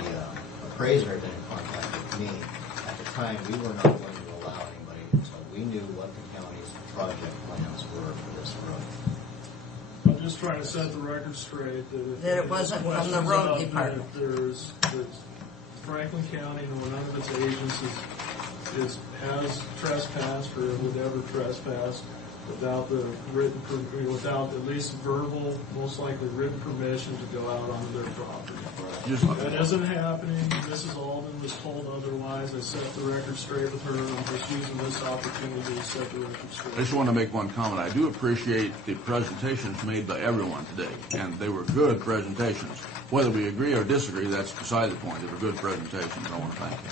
appraiser had been in contact with me. At the time, we were not going to allow anybody until we knew what the county's project plans were for this road. I'm just trying to set the record straight that it wasn't from the road department. There's Franklin County, nor none of its agents has trespassed or would ever trespass without without at least verbal, most likely written permission to go out onto their property. That isn't happening. Mrs. Alden was told otherwise. I set the record straight with her. I'm just using this opportunity to set the record straight. I just want to make one comment. I do appreciate the presentations made by everyone today, and they were good presentations. Whether we agree or disagree, that's beside the point. They were good presentations. I want to thank you.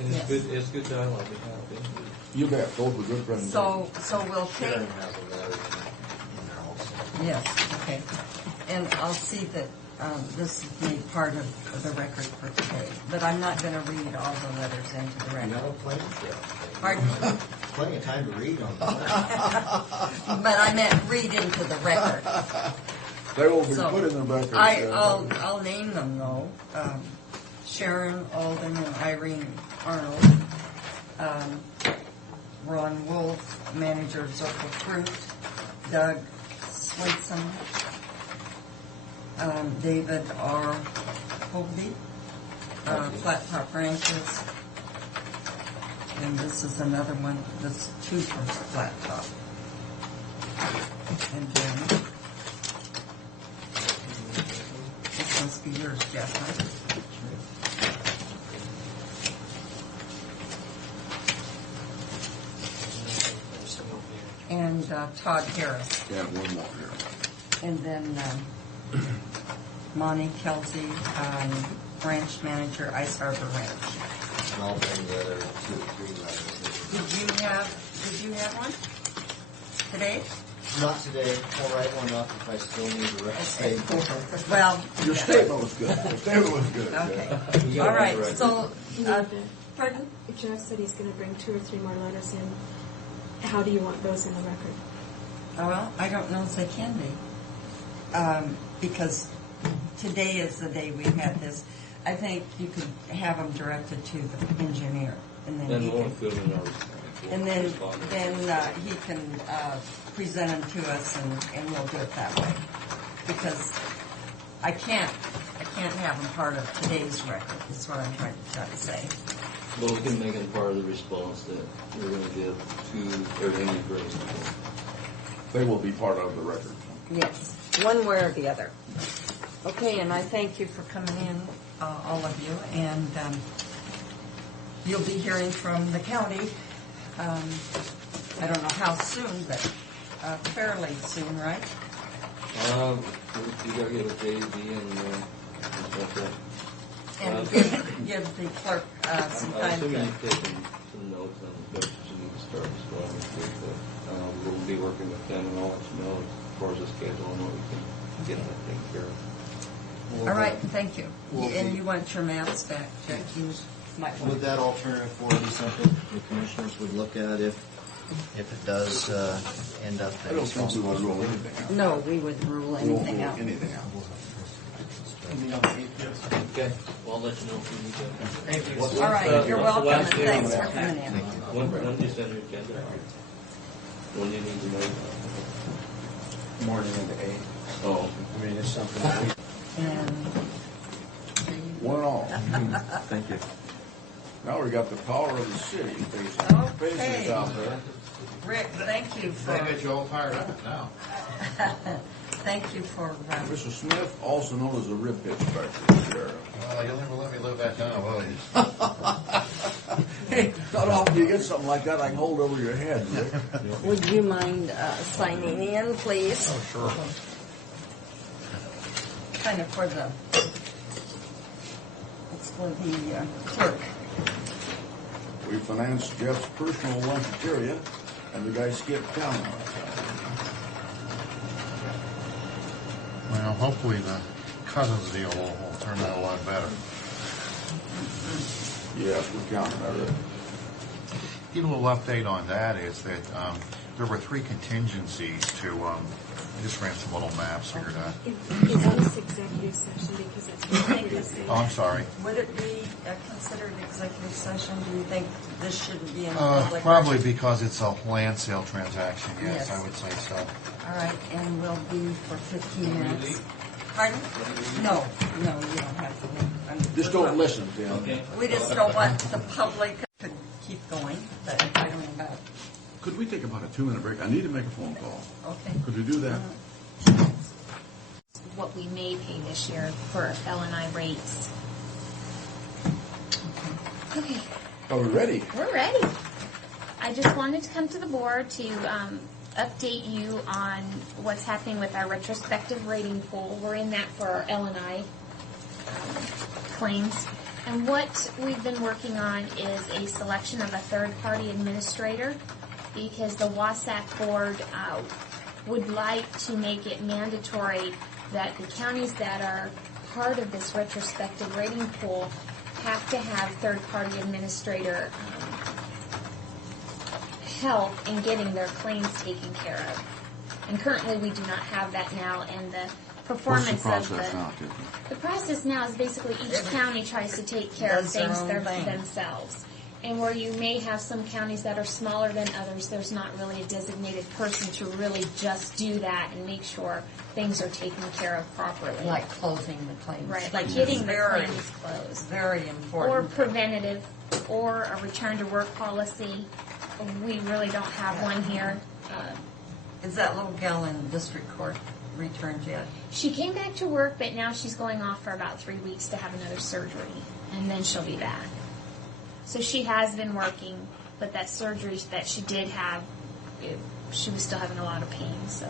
And it's good dialogue. You bet. Those were good presentations. So we'll take. Sharon has a letter in there also. Yes. Okay. And I'll see that this is made part of the record for today. But I'm not going to read all the letters into the record. You have plenty of Pardon? Plenty of time to read on that. But I meant read into the record. They will be put in the record. I'll name them though. Sharon Alden and Irene Arnold. Ron Wolf, manager of Zirkle Fruit. Doug Swenson. David R. Colby. flat top branches. And this is another one, this 2 for flat top. And then, this must be yours, Jeff, huh? And Todd Harris. Yeah, one more here. And then Monty Kelsey, branch manager, Ice Harbor Ranch. And I'll bring the other 2 or 3 letters. Did you have one today? Not today. I'll write one up if I still need the rest statement. Well, Your statement was good. Your statement was good. Okay. All right. So, pardon? Jeff said he's going to bring 2 or 3 more letters in. How do you want those in the record? Well, I don't know if they can be. Because today is the day we had this. I think you could have them directed to the engineer. And then he can, he can present them to us, and we'll do it that way. Because I can't have them part of today's record. Is what I'm trying to say. Well, we can make it part of the response that we're going to give to everything you've raised. They will be part of the record. Yes, one way or the other. Okay, and I thank you for coming in, all of you, and you'll be hearing from the county. I don't know how soon, but fairly soon, right? You got to get with JD and stuff like that. And give the clerk some I time assume to... you've taken some notes on what you need to start responding to, but we'll be working with them and I'll let you know as far as the schedule and what we can get that taken care of. All right, thank you. And you want your maps back, Jack? You might want Would that alternative 4 be something the commissioners would look at if it does end up that I don't it's think we want to responsible? rule anything out. No, we wouldn't rule anything out. Anything out. Okay, well, I'll let you know if you need to. Thank you. All right, you're welcome, and thanks for coming in. When do you send your agenda? When do you need to know? Morning of the 8th. Oh. I mean, it's something that we... And One and all. Thank you. Now we got the power of the city faces out there. Rick, thank you for... I get you all fired up now. Thank you for... Mr. Smith, also known as the rib pitch specialist, Sheriff. You'll never let me live that down, will you? Hey, not often you get something like that I can hold over your head, Rick. Would you mind signing in, please? Oh, sure. Kind of for the... It's for the clerk. We financed Jeff's personal luncheteria, and the guy skipped town on us. Well, hopefully the Cousins deal will turn out a lot better. Yes, we're counting on it. Get a little update on that is that there were 3 contingencies to, I just ran some little maps here to... Is this executive session because it's executive session? Oh, I'm sorry. Would it be considered executive session? Do you think this shouldn't be in the public? Probably because it's a land sale transaction, yes, Yes. I would say so. All right, and we'll be for 15 minutes. Pardon? No, you don't have to. Just don't listen, Tim. Okay. We just don't want the public to keep going, but I don't know about it. Could we take about a 2-minute break? I need to make a phone call. Okay. Could we do that? What we may pay this year for L&I rates. Okay. Are we ready? We're ready. I just wanted to come to the board to update you on what's happening with our retrospective rating pool. We're in that for our L&I claims. And what we've been working on is a selection of a third-party administrator because the WASAC board would like to make it mandatory that the counties that are part of this retrospective rating pool have to have third-party administrator help in getting their claims taken care of. And currently we do not have that now, and the performance What's of the process now, Tiffany? the process now is basically each county tries to take care of Does their things own thing. themselves. And where you may have some counties that are smaller than others, there's not really a designated person to really just do that and make sure things are taken care of properly. Like closing the claims. Right, like getting the Very- claims closed. Very important. Or preventative, or a return to work policy. We really don't have one here. Is that little gal in district court returned yet? She came back to work, but now she's going off for about 3 weeks to have another surgery, and then she'll be back. So she has been working, but that surgery that she did have, she was still having a lot of pain, so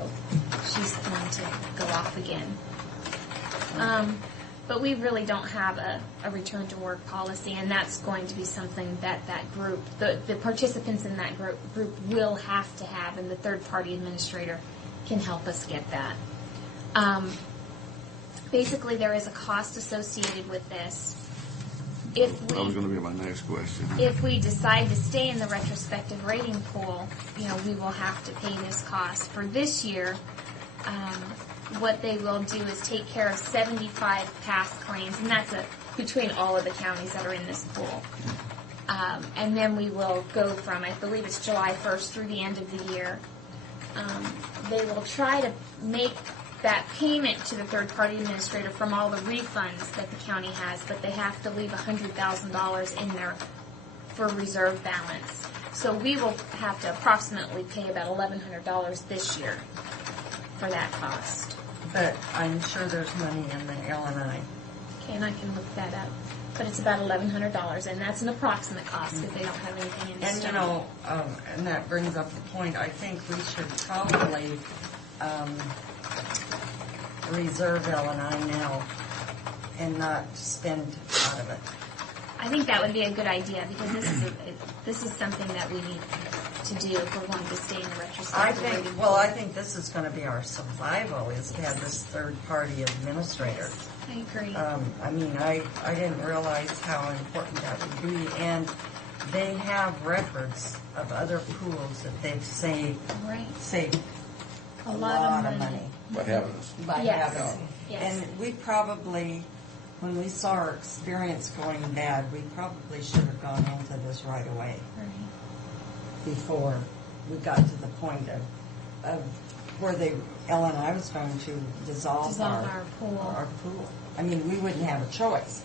she's going to go off again. But we really don't have a return to work policy, and that's going to be something that group, the participants in that group will have to have, and the third-party administrator can help us get that. Basically, there is a cost associated with this. That was going to be my next question. If we decide to stay in the retrospective rating pool, we will have to pay this cost. For this year, what they will do is take care of 75 past claims, and that's between all of the counties that are in this pool. And then we will go from, I believe it's July 1st through the end of the year. They will try to make that payment to the third-party administrator from all the refunds that the county has, but they have to leave $100,000 in there for reserve balance. So we will have to approximately pay about $1,100 this year for that cost. But I'm sure there's money in the L&I. Okay, and I can look that up. But it's about $1,100, and that's an approximate cost because they don't have anything in And stone. and that brings up the point, I think we should probably reserve L&I now and not spend out of it. I think that would be a good idea because this is something that we need to do if we're going to stay in the retrospective rating pool. I think this is going to be our survival, is to have this third-party administrator. I agree. I didn't realize how important that would be, and they have records of other pools that they've saved a lot of money. By having us. By Yes. having us. Yes. And we probably, when we saw our experience going bad, we probably should have gone into this right away before we got to the point of where L&I was going to dissolve our pool. Our pool. We wouldn't have a choice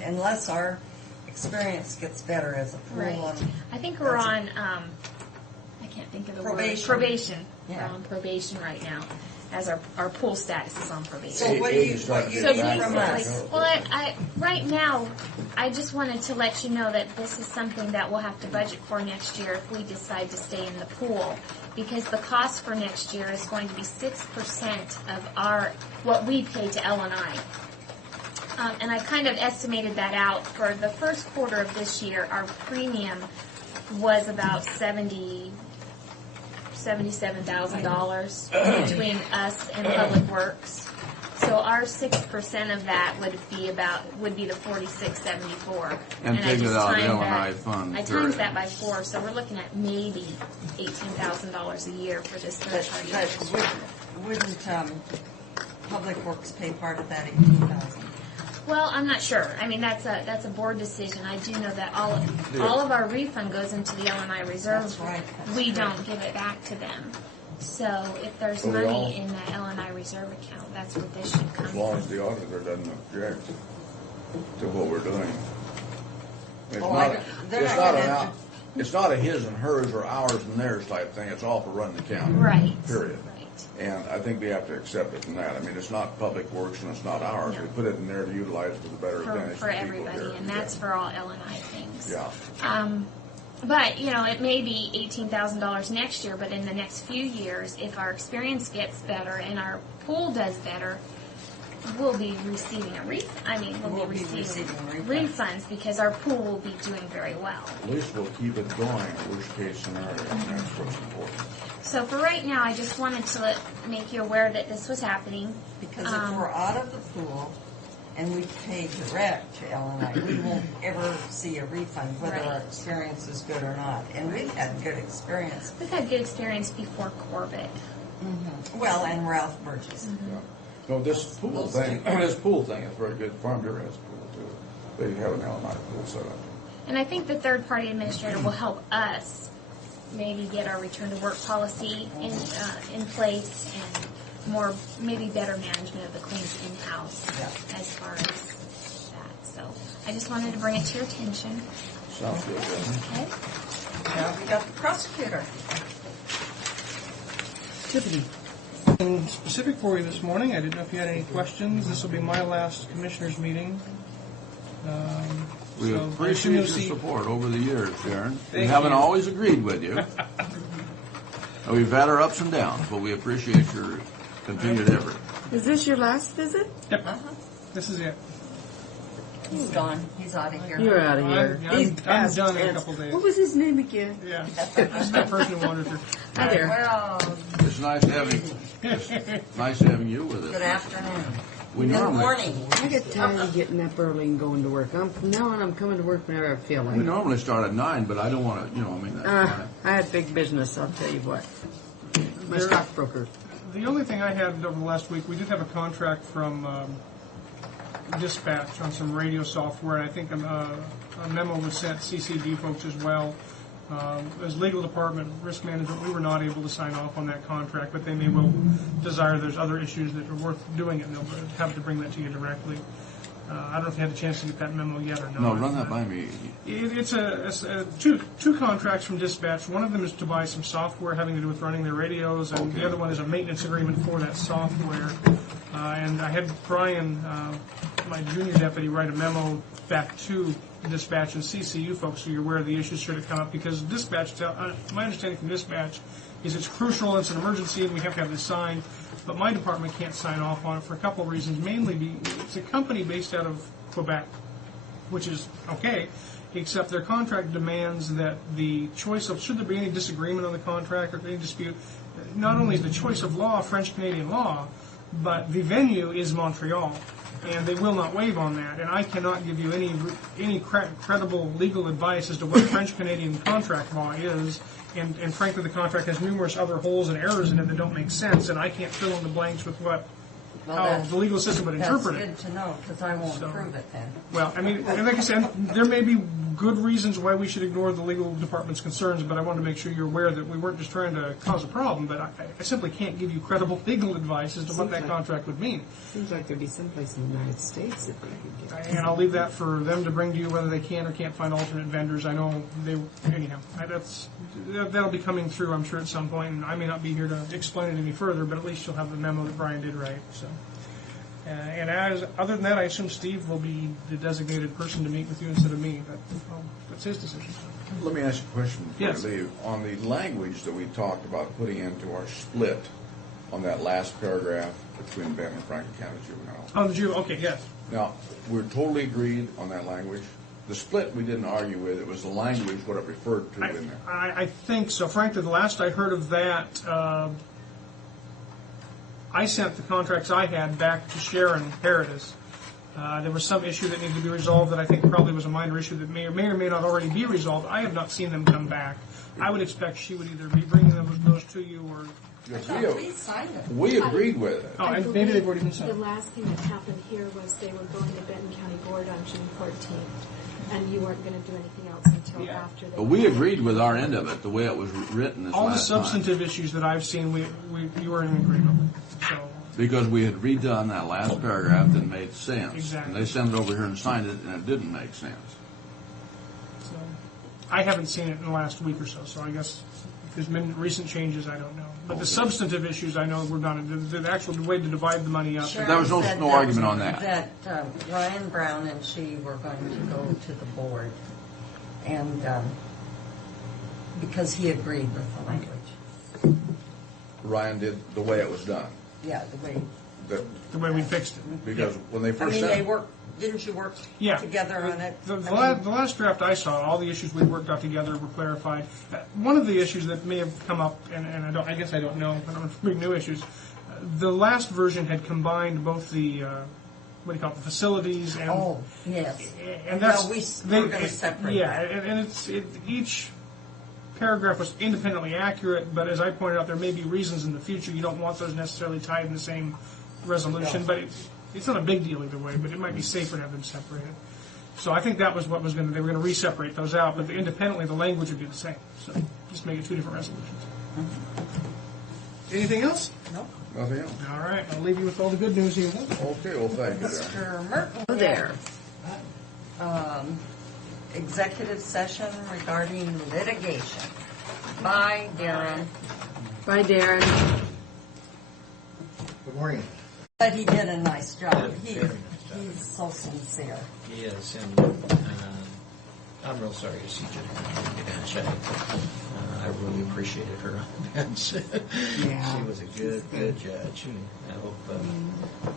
unless our experience gets better as a pool. Right. I think we're on, I can't think of the Probation. word. Probation. Yeah. We're on probation right now, as our pool status is on probation. So what do you need from us? Well, I right now, I just wanted to let you know that this is something that we'll have to budget for next year if we decide to stay in the pool, because the cost for next year is going to be 6% of what we pay to L&I. And I kind of estimated that out. For the first quarter of this year, our premium was about $77,000 between us and Public Works. So our 6% of that would be the $46.74. And I take it just out of timed L&I that- fund. I times that by 4, so we're looking at maybe $18,000 a year for this third party. But wouldn't Public Works pay part of that $18,000? Well, I'm not sure. That's a board decision. I do know that all of our refund goes into the L&I reserve. That's right. We don't give it back to them. So if there's money in the L&I reserve account, that's what this should come As long from. as the auditor doesn't object to what we're doing. It's not a his and hers or ours and theirs type thing. It's all for running the county. Right. Period. And I think we have to accept it from that. It's not Public Works and it's not ours. No. We put it in there to utilize it to the better advantage For of people everybody, here. and that's for all L&I things. Yeah. But, it may be $18,000 next year, but in the next few years, if our experience gets better and our pool does better, we'll be receiving a refund. We'll be receiving refunds because our pool will be doing very well. At least we'll keep it going, worst case scenario, and that's what's important. So for right now, I just wanted to make you aware that this was happening. Because if we're out of the pool and we pay direct to L&I, we won't ever see a refund, whether our experience is good or not. And we've had good experience. We've had good experience before Corbett. Mm-hmm. Well, and Ralph Burgess. Mm-hmm. Yeah. No, this pool thing is very good. Farm Bureau has a pool too. They have an L&I pool set up. And I think the third-party administrator will help us maybe get our return to work policy in place and more, maybe better management of the claims in-house as far as that. So I just wanted to bring it to your attention. Sounds good. Okay. Now we got the prosecutor. Tiffany. Something specific for you this morning. I didn't know if you had any questions. This will be my last commissioners meeting. We So appreciate your see- support over the years, Sharon. We Thank haven't you. always agreed with you. We've had our ups and downs, but we appreciate your continued effort. Is this your last visit? Yep. This is it. He's gone. He's out of here. You're outta here. I'm past done in a tense. couple days. What was his name again? Yeah. That's that person who wandered through. Hi there. Well, It's nice having you with us. good afternoon. We Good normally- morning. I get tired of getting up early and going to work. From now on, I'm coming to work whenever I feel like We it. normally start at 9, but I don't want to, that's fine. I had big business, I'll tell you what. My There- stockbroker. The only thing I had over the last week, we did have a contract from Dispatch on some radio software, and I think a memo was sent CCD folks as well. As legal department, risk management, we were not able to sign off on that contract, but they may well desire there's other issues that are worth doing it, and they'll have to bring that to you directly. I don't know if you had a chance to get that memo yet or not. No, run that by me. It's two contracts from Dispatch. One of them is to buy some software having to do with running their radios, and the other one is a maintenance agreement for that software. And I had Brian, my junior deputy, write a memo back to Dispatch and CCU folks so you're aware of the issues should it come up, because Dispatch, my understanding from Dispatch is it's crucial, it's an emergency, and we have to have this signed. But my department can't sign off on it for a couple of reasons. Mainly, it's a company based out of Quebec, which is okay, except their contract demands that the choice of, should there be any disagreement on the contract or any dispute, not only is the choice of law French-Canadian law, but the venue is Montreal, and they will not waive on that. And I cannot give you any credible legal advice as to what French-Canadian contract law is. And frankly, the contract has numerous other holes and errors in it that don't make sense, and I can't fill in the blanks with how the legal system would interpret it. That's good to know, because I won't prove it then. Well, I mean, and like I said, there may be good reasons why we should ignore the legal department's concerns, but I want to make sure you're aware that we weren't just trying to cause a problem, but I simply can't give you credible legal advice as to what that contract would mean. Seems like there'd be someplace in the United States that they could get. And I'll leave that for them to bring to you, whether they can or can't find alternate vendors. I know anyhow, that'll be coming through, I'm sure, at some point, and I may not be here to explain it any further, but at least you'll have the memo that Brian did write, so. And other than that, I assume Steve will be the designated person to meet with you instead of me, but that's his decision. Let me ask you a question before Yes. you leave. On the language that we talked about putting into our split on that last paragraph between Benton and Franklin County Juvenile. Oh, the juvenile, okay, yes. Now, we're totally agreed on that language. The split we didn't argue with. It was the language, what it referred to in there. I think so. Frankly, the last I heard of that, I sent the contracts I had back to Sharon Paradis. There was some issue that needed to be resolved that I think probably was a minor issue that may or may not already be resolved. I have not seen them come back. I would expect she would either be bringing those to you or... We agreed with it. Oh, and maybe they've already been The signed. last thing that happened here was they were going to Benton County Board on June 14th, and you weren't going to do anything else until after they... But we agreed with our end of it, the way it was written this All the last time. substantive issues that I've seen, we were in agreement with. So, Because we had redone that last paragraph that made sense. Exactly. And they sent it over here and signed it, and it didn't make sense. I haven't seen it in the last week or so, so I guess if there's been recent changes, I don't know. But the substantive issues, I know were done. The actual way to divide the money up. Sharon said argument on that. That Ryan Brown and she were going to go to the board, and because he agreed with the language. Ryan did the way it was done. Yeah, The way we fixed it. Because when they I first mean, sent they it, worked. Didn't you work together on it? The last draft I saw, all the issues we worked out together were clarified. One of the issues that may have come up, and I guess I don't know, I don't know if big new issues. The last version had combined both the what do you call it, the facilities and yes, and that's we're going to separate. Yeah, and each paragraph was independently accurate, but as I pointed out, there may be reasons in the future you don't want those necessarily tied in the same resolution, but it's not a big deal either way, but it might be safer to have them separated. So I think that was what was going to, they were going to re-separate those out, but independently, the language would be the same. So just make it two different resolutions. Anything else? No. Nothing else. All right, I'll leave you with all the good news here then. Okay, well, thank you, Darren. Mr. Merton. Oh, there. Executive session regarding litigation. Bye, Darren. Bye, Darren. Good morning. But he did a nice job. Very nice job. He's so sincere. He is, and I'm real sorry to see Jennifer on the bench. I really appreciated her on the bench. Yeah. She was a good judge, and I hope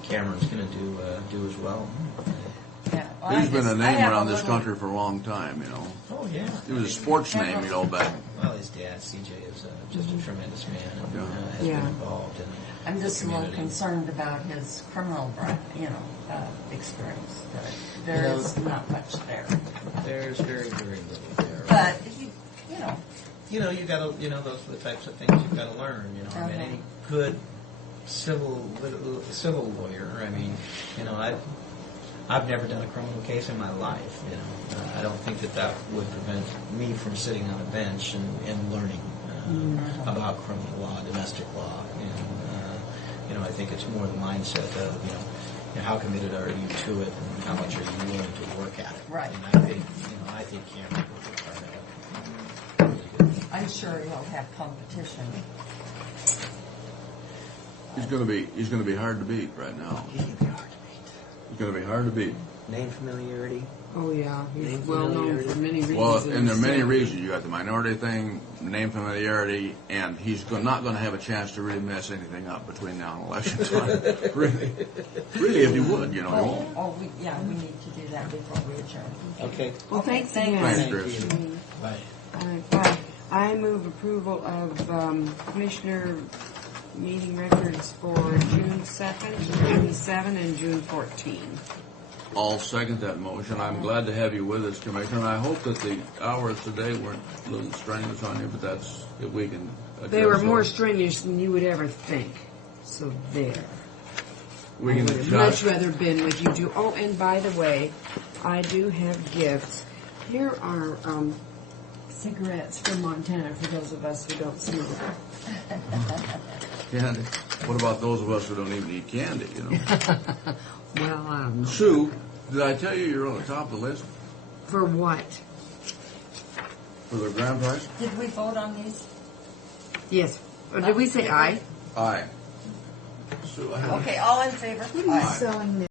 Cameron's going to do as well. Yeah. He's been a name around this country for a long time, you know. Oh, yeah. He was a sports name, you know, back. Well, his dad, CJ, is just a tremendous man and has Yeah. been involved in I'm the just a little community. concerned about his criminal, experience. There You know, is not much there. There's very, very little there. But you got to, those are the types of things you've got to learn. I mean, any good civil lawyer. I mean, I've never done a criminal case in my life. I don't think that would prevent me from sitting on a bench and learning about criminal law, domestic law, and I think it's more the mindset of how committed are you to it, and how much are you willing to work at it. Right. And I think Cameron will work hard at it. I'm sure he'll have competition. He's going to be hard to beat right now. He's going to be hard to beat. He's going to be hard to beat. Name familiarity. Oh, yeah. He's Name well known familiarity. for many reasons. Well, and there are many reasons. You got the minority thing, name familiarity, and he's not going to have a chance to really mess anything up between now and election time. really, if he would, he won't. We need to do that before we adjourn. Okay. Well, thanks thank again. Thanks, you. Chris. Bye. All right, bye. I move approval of Commissioner meeting records for June 2nd, June 7, and June 14. I'll second that motion. I'm glad to have you with us, Commissioner, and I hope that the hours today weren't a little strenuous on you, but that's if we can adjust They were more those. strenuous than you would ever think. So there. We I can would have adjust. much rather been with you two. Oh, and by the way, I do have gifts. Here are cigarettes from Montana for those of us who don't smoke. Candy. What about those of us who don't even eat candy, Well, I don't know. Sue, did I tell you you're on the top of the list For what? for the grand prize? Did we vote on these? Yes. Or did we say aye? Aye. Sue, I have Okay, all in favor? What are you selling